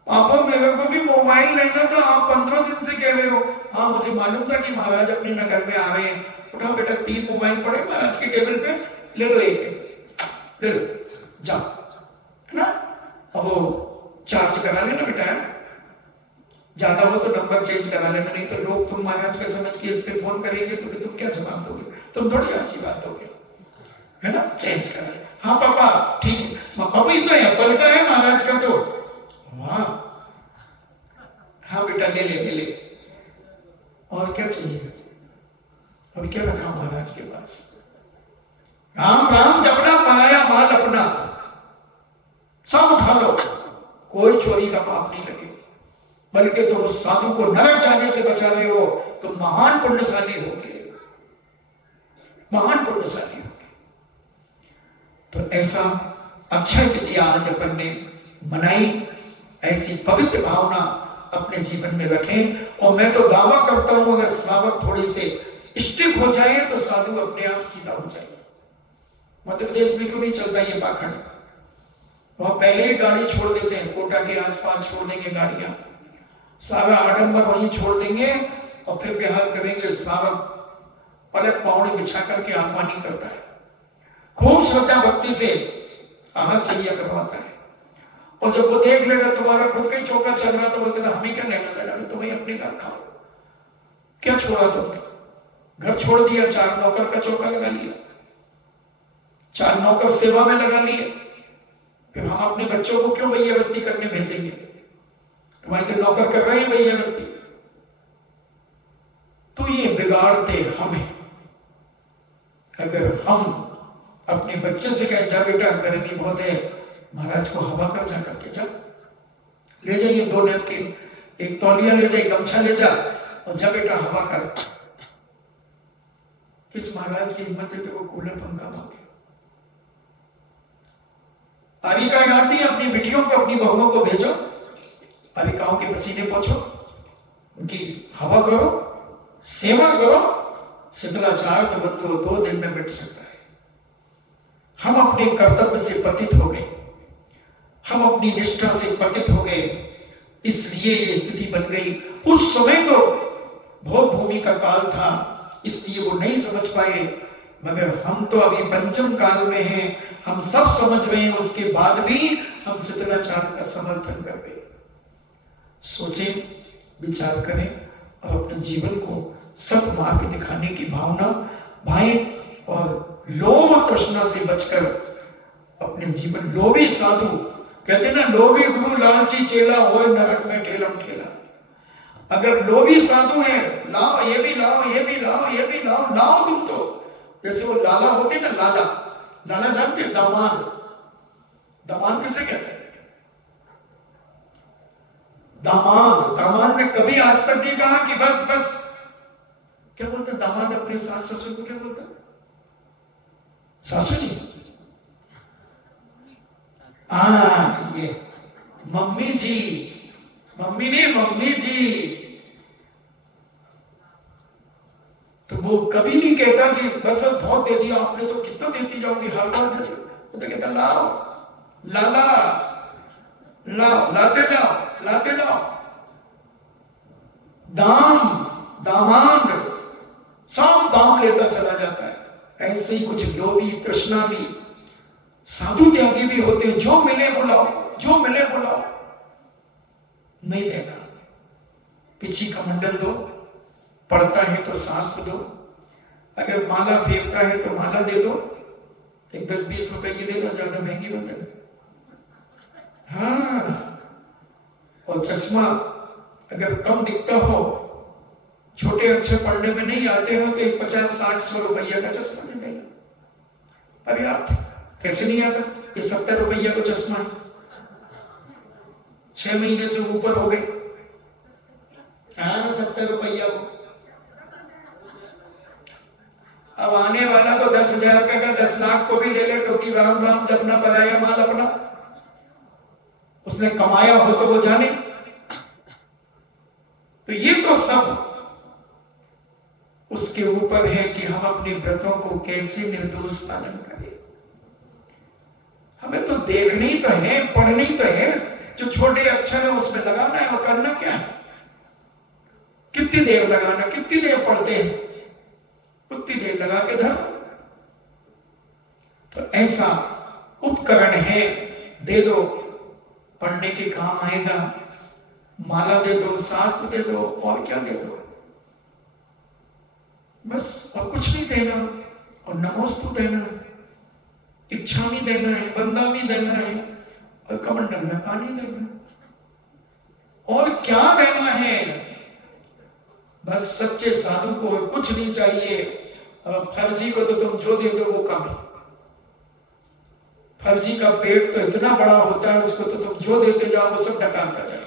पापा मेरे को भी मोबाइल लेना था, आप 15 दिन से कह रहे हो। हाँ मुझे मालूम था कि महाराज अपने नगर में आ रहे हैं। उठाओ बेटा, 3 मोबाइल पड़े महाराज के टेबल पे, ले लो, एक ले लो, जाओ, है ना। अब वो चार्ज करा लेना बेटा, ज्यादा हो तो नंबर चेंज करा लेना, नहीं तो लोग तुम महाराज का समझ के इस पे फोन करेंगे तो फिर तुम क्या जवाब दोगे? तुम थोड़ी ऐसी बात होगी, है ना। चेंज करा ले। हाँ पापा ठीक है, पापा इसमें एप्पल का है महाराज का तो। हाँ हाँ बेटा ले ले ले ले। और क्या चाहिए? और क्या रखा महाराज के पास? राम राम जपना, पाया माल अपना, सब उठा लो, कोई चोरी का पाप नहीं लगे। बल्कि तुम उस साधु को नरक जाने से बचा रहे हो, तुम महान पुण्यशाली होगे, महान पुण्यशाली होगे। तो ऐसा अक्षय तृतीया आज अपन ने मनाई, ऐसी पवित्र भावना अपने जीवन में रखें। और मैं तो दावा करता हूं अगर श्रावक थोड़ी से स्टिक हो जाए तो साधु अपने आप सीधा हो जाए। मध्य प्रदेश में क्यों नहीं चलता ये पाखंड? वहां पहले ही गाड़ी छोड़ देते हैं, कोटा के आसपास छोड़ देंगे गाड़ियां, सारा आडंबर वहीं छोड़ देंगे और फिर बिहार करेंगे। श्रावक पलक पावड़ी बिछा करके आह्वानी करता है, खूब श्रद्धा भक्ति से आहत सैया करवाता है। और जब वो देख लेगा तुम्हारा खुद का ही चौका चल रहा तो वो कहता हमें क्या लेना देना, तुम्हें अपने घर खाओ। क्या छोड़ा तुमने? घर छोड़ दिया, 4 नौकर का चौका लगा लिया, 4 नौकर सेवा में लगा लिए। फिर हम अपने बच्चों को क्यों भैया वृत्ति करने भेजेंगे? तुम्हारे तो नौकर कर रहे हैं भैया वृत्ति। तो ये बिगाड़ते हमें। अगर हम अपने बच्चे से कहें जा बेटा गर्मी बहुत है, महाराज को हवा कर जा करके जा, ले जाइए 2 नैपकिन, एक तौलिया ले जाए, गमछा ले जा और जा बेटा हवा कर। किस महाराज की हिम्मत है कि वो कूलर पंखा मांगे? आरिका आती है, अपनी बेटियों को अपनी बहुओं को भेजो, आरिकाओं के पसीने पोछो, उनकी हवा करो, सेवा करो। शिथिलाचार तो बंधु 2 दिन में मिट सकता है। हम अपने कर्तव्य से पतित हो गए, हम अपनी निष्ठा से पतित हो गए, इसलिए ये स्थिति बन गई। उस समय तो भोग भूमि का काल था, इसलिए वो नहीं समझ पाए, मगर हम तो अभी पंचम काल में हैं, हम सब समझ रहे हैं, उसके बाद भी हम शिथिलाचार का समर्थन कर रहे हैं। सोचें, विचार करें और अपने जीवन को सत्मार्ग दिखाने की भावना भाएं और लोभ और तृष्णा से बचकर अपने जीवन। लोभी साधु कहते ना, लोभी गुरु लालची चेला होए नरक में ठेलम ठेला। अगर लोभी साधु है, लाओ ये भी लाओ, ये भी लाओ, ये भी लाओ, लाओ तुम तो। जैसे वो लाला होते ना, लाला, लाला जानते? दामाद, दामाद किसे कहते हैं? दामाद, दामाद ने कभी आज तक नहीं कहा कि बस बस। क्या बोलते दामाद अपने सास ससुर को? क्या बोलता? सासू जी, ये मम्मी जी, मम्मी ने मम्मी जी। तो वो कभी नहीं कहता कि बस बहुत दे दिया आपने तो कितना देती जाओगी, हर बार दे दो। तो कहता लाओ लाला, लाओ, लाते जाओ, लाते जाओ। दाम दामाद सब दाम लेकर चला जाता है। ऐसे ही कुछ लोभी तृष्णा भी साधु त्यागी भी होते हैं, जो मिले बुलाओ, जो मिले बुलाओ, नहीं देना। पिछी का मंडल दो, पढ़ता है तो शास्त्र दो, अगर माला फेंकता है तो माला दे दो, एक 10-20 रुपए की दे दो, ज्यादा महंगी मत देना। हाँ, और चश्मा अगर कम दिखता हो, छोटे अक्षर पढ़ने में नहीं आते हो, तो एक 50-60-100 रुपया का चश्मा दे देगा। अरे आप कैसे नहीं आता? ये 70 रुपया का चश्मा 6 महीने से ऊपर हो गए। हाँ, 70 रुपया को। अब आने वाला तो 10,000 रुपए का 10 लाख को भी ले ले, क्योंकि राम राम जपना पड़ाया माल अपना, उसने कमाया हो तो वो जाने। तो ये तो सब उसके ऊपर है कि हम अपने व्रतों को कैसे निर्दोष पालन करें। हमें तो देखना ही तो है, पढ़ना ही तो है, जो छोटे अक्षर है उसमें लगाना है। और करना क्या है? कितनी देर लगाना, कितनी देर पढ़ते हैं, उतनी देर लगा के धर। तो ऐसा उपकरण है, दे दो, पढ़ने के काम आएगा। माला दे दो, शास्त्र दे दो, और क्या दे दो, बस और कुछ नहीं देना। और नमोस्तु देना है, इच्छा भी देना है, बंदा भी देना है, और कमंडल में पानी देना है, और क्या देना है? बस सच्चे साधु को कुछ नहीं चाहिए। फर्जी को तो तुम जो दे दो वो कम है। फर्जी का पेट तो इतना बड़ा होता है, उसको तो तुम जो देते जाओ वो सब डकाता जाए।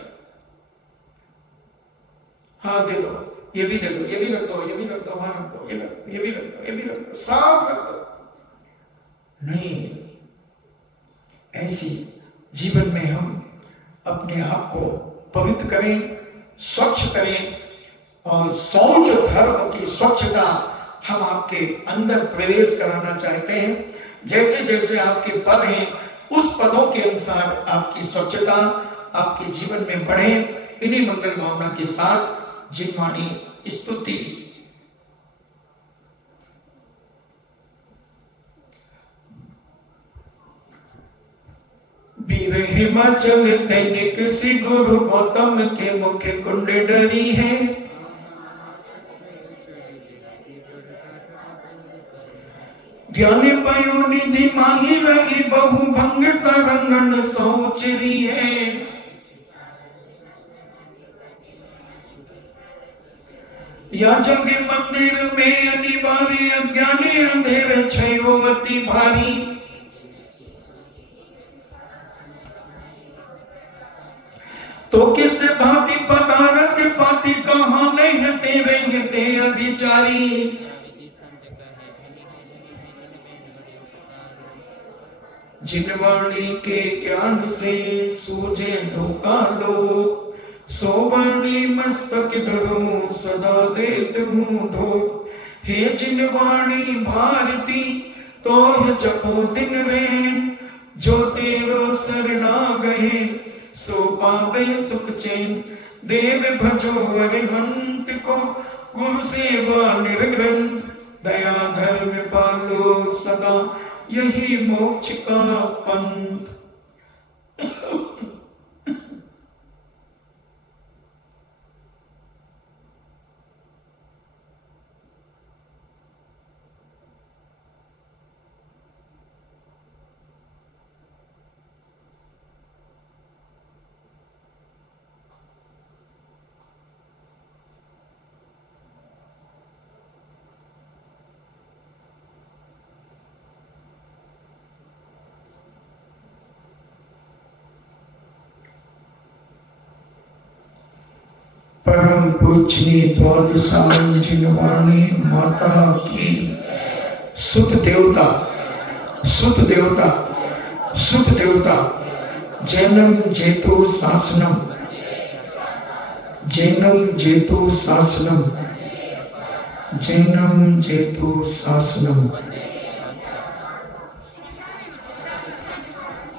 हाँ दे दो, ये भी दे दो, ये भी रख दो, ये भी रख दो, वहां रख दो, ये रख दो, ये भी रख दो, ये भी रख दो, सब रख दो। नहीं, ऐसी जीवन में हम अपने आप को पवित्र करें, स्वच्छ करें, और शौच धर्म की स्वच्छता हम आपके अंदर प्रवेश कराना चाहते हैं। जैसे जैसे आपके पद हैं, उस पदों के अनुसार आपकी स्वच्छता आपके जीवन में बढ़े। इन्हीं मंगल भावना के साथ जिनवाणी स्तुति। वीर हिमाचल दैनिक सी गुरु गौतम के मुख कुंड डरी है। ज्ञान पयो निधि माही रही बहु भंग तरंगन सोचरी है। या जग मंदिर में अनिवार्य अज्ञानी अंधेर छयो अति भारी। तो किस भांति पदारथ पाति कहाँ नहीं तेरे ते अभिचारी। जिनवाणी के ज्ञान से सूझे धोखा लो, सोवर्णी मस्तक धरो सदा देत हूँ धो। हे जिनवाणी भारती तो जपो दिन में, जो तेरो शरणा गए सो पावे सुख चैन। देव भजो अरिहंत को गुरु सेवा निर्ग्रंथ, दया धर्म पालो सदा यही मोक्ष का पंथ। परम पूजनीय द्वादशाई जिनवाणी माता की। सुत देवता, सुत देवता, सुत देवता, जैनम जेतु शासनम, जैनम जेतु शासनम, जैनम जेतु शासनम।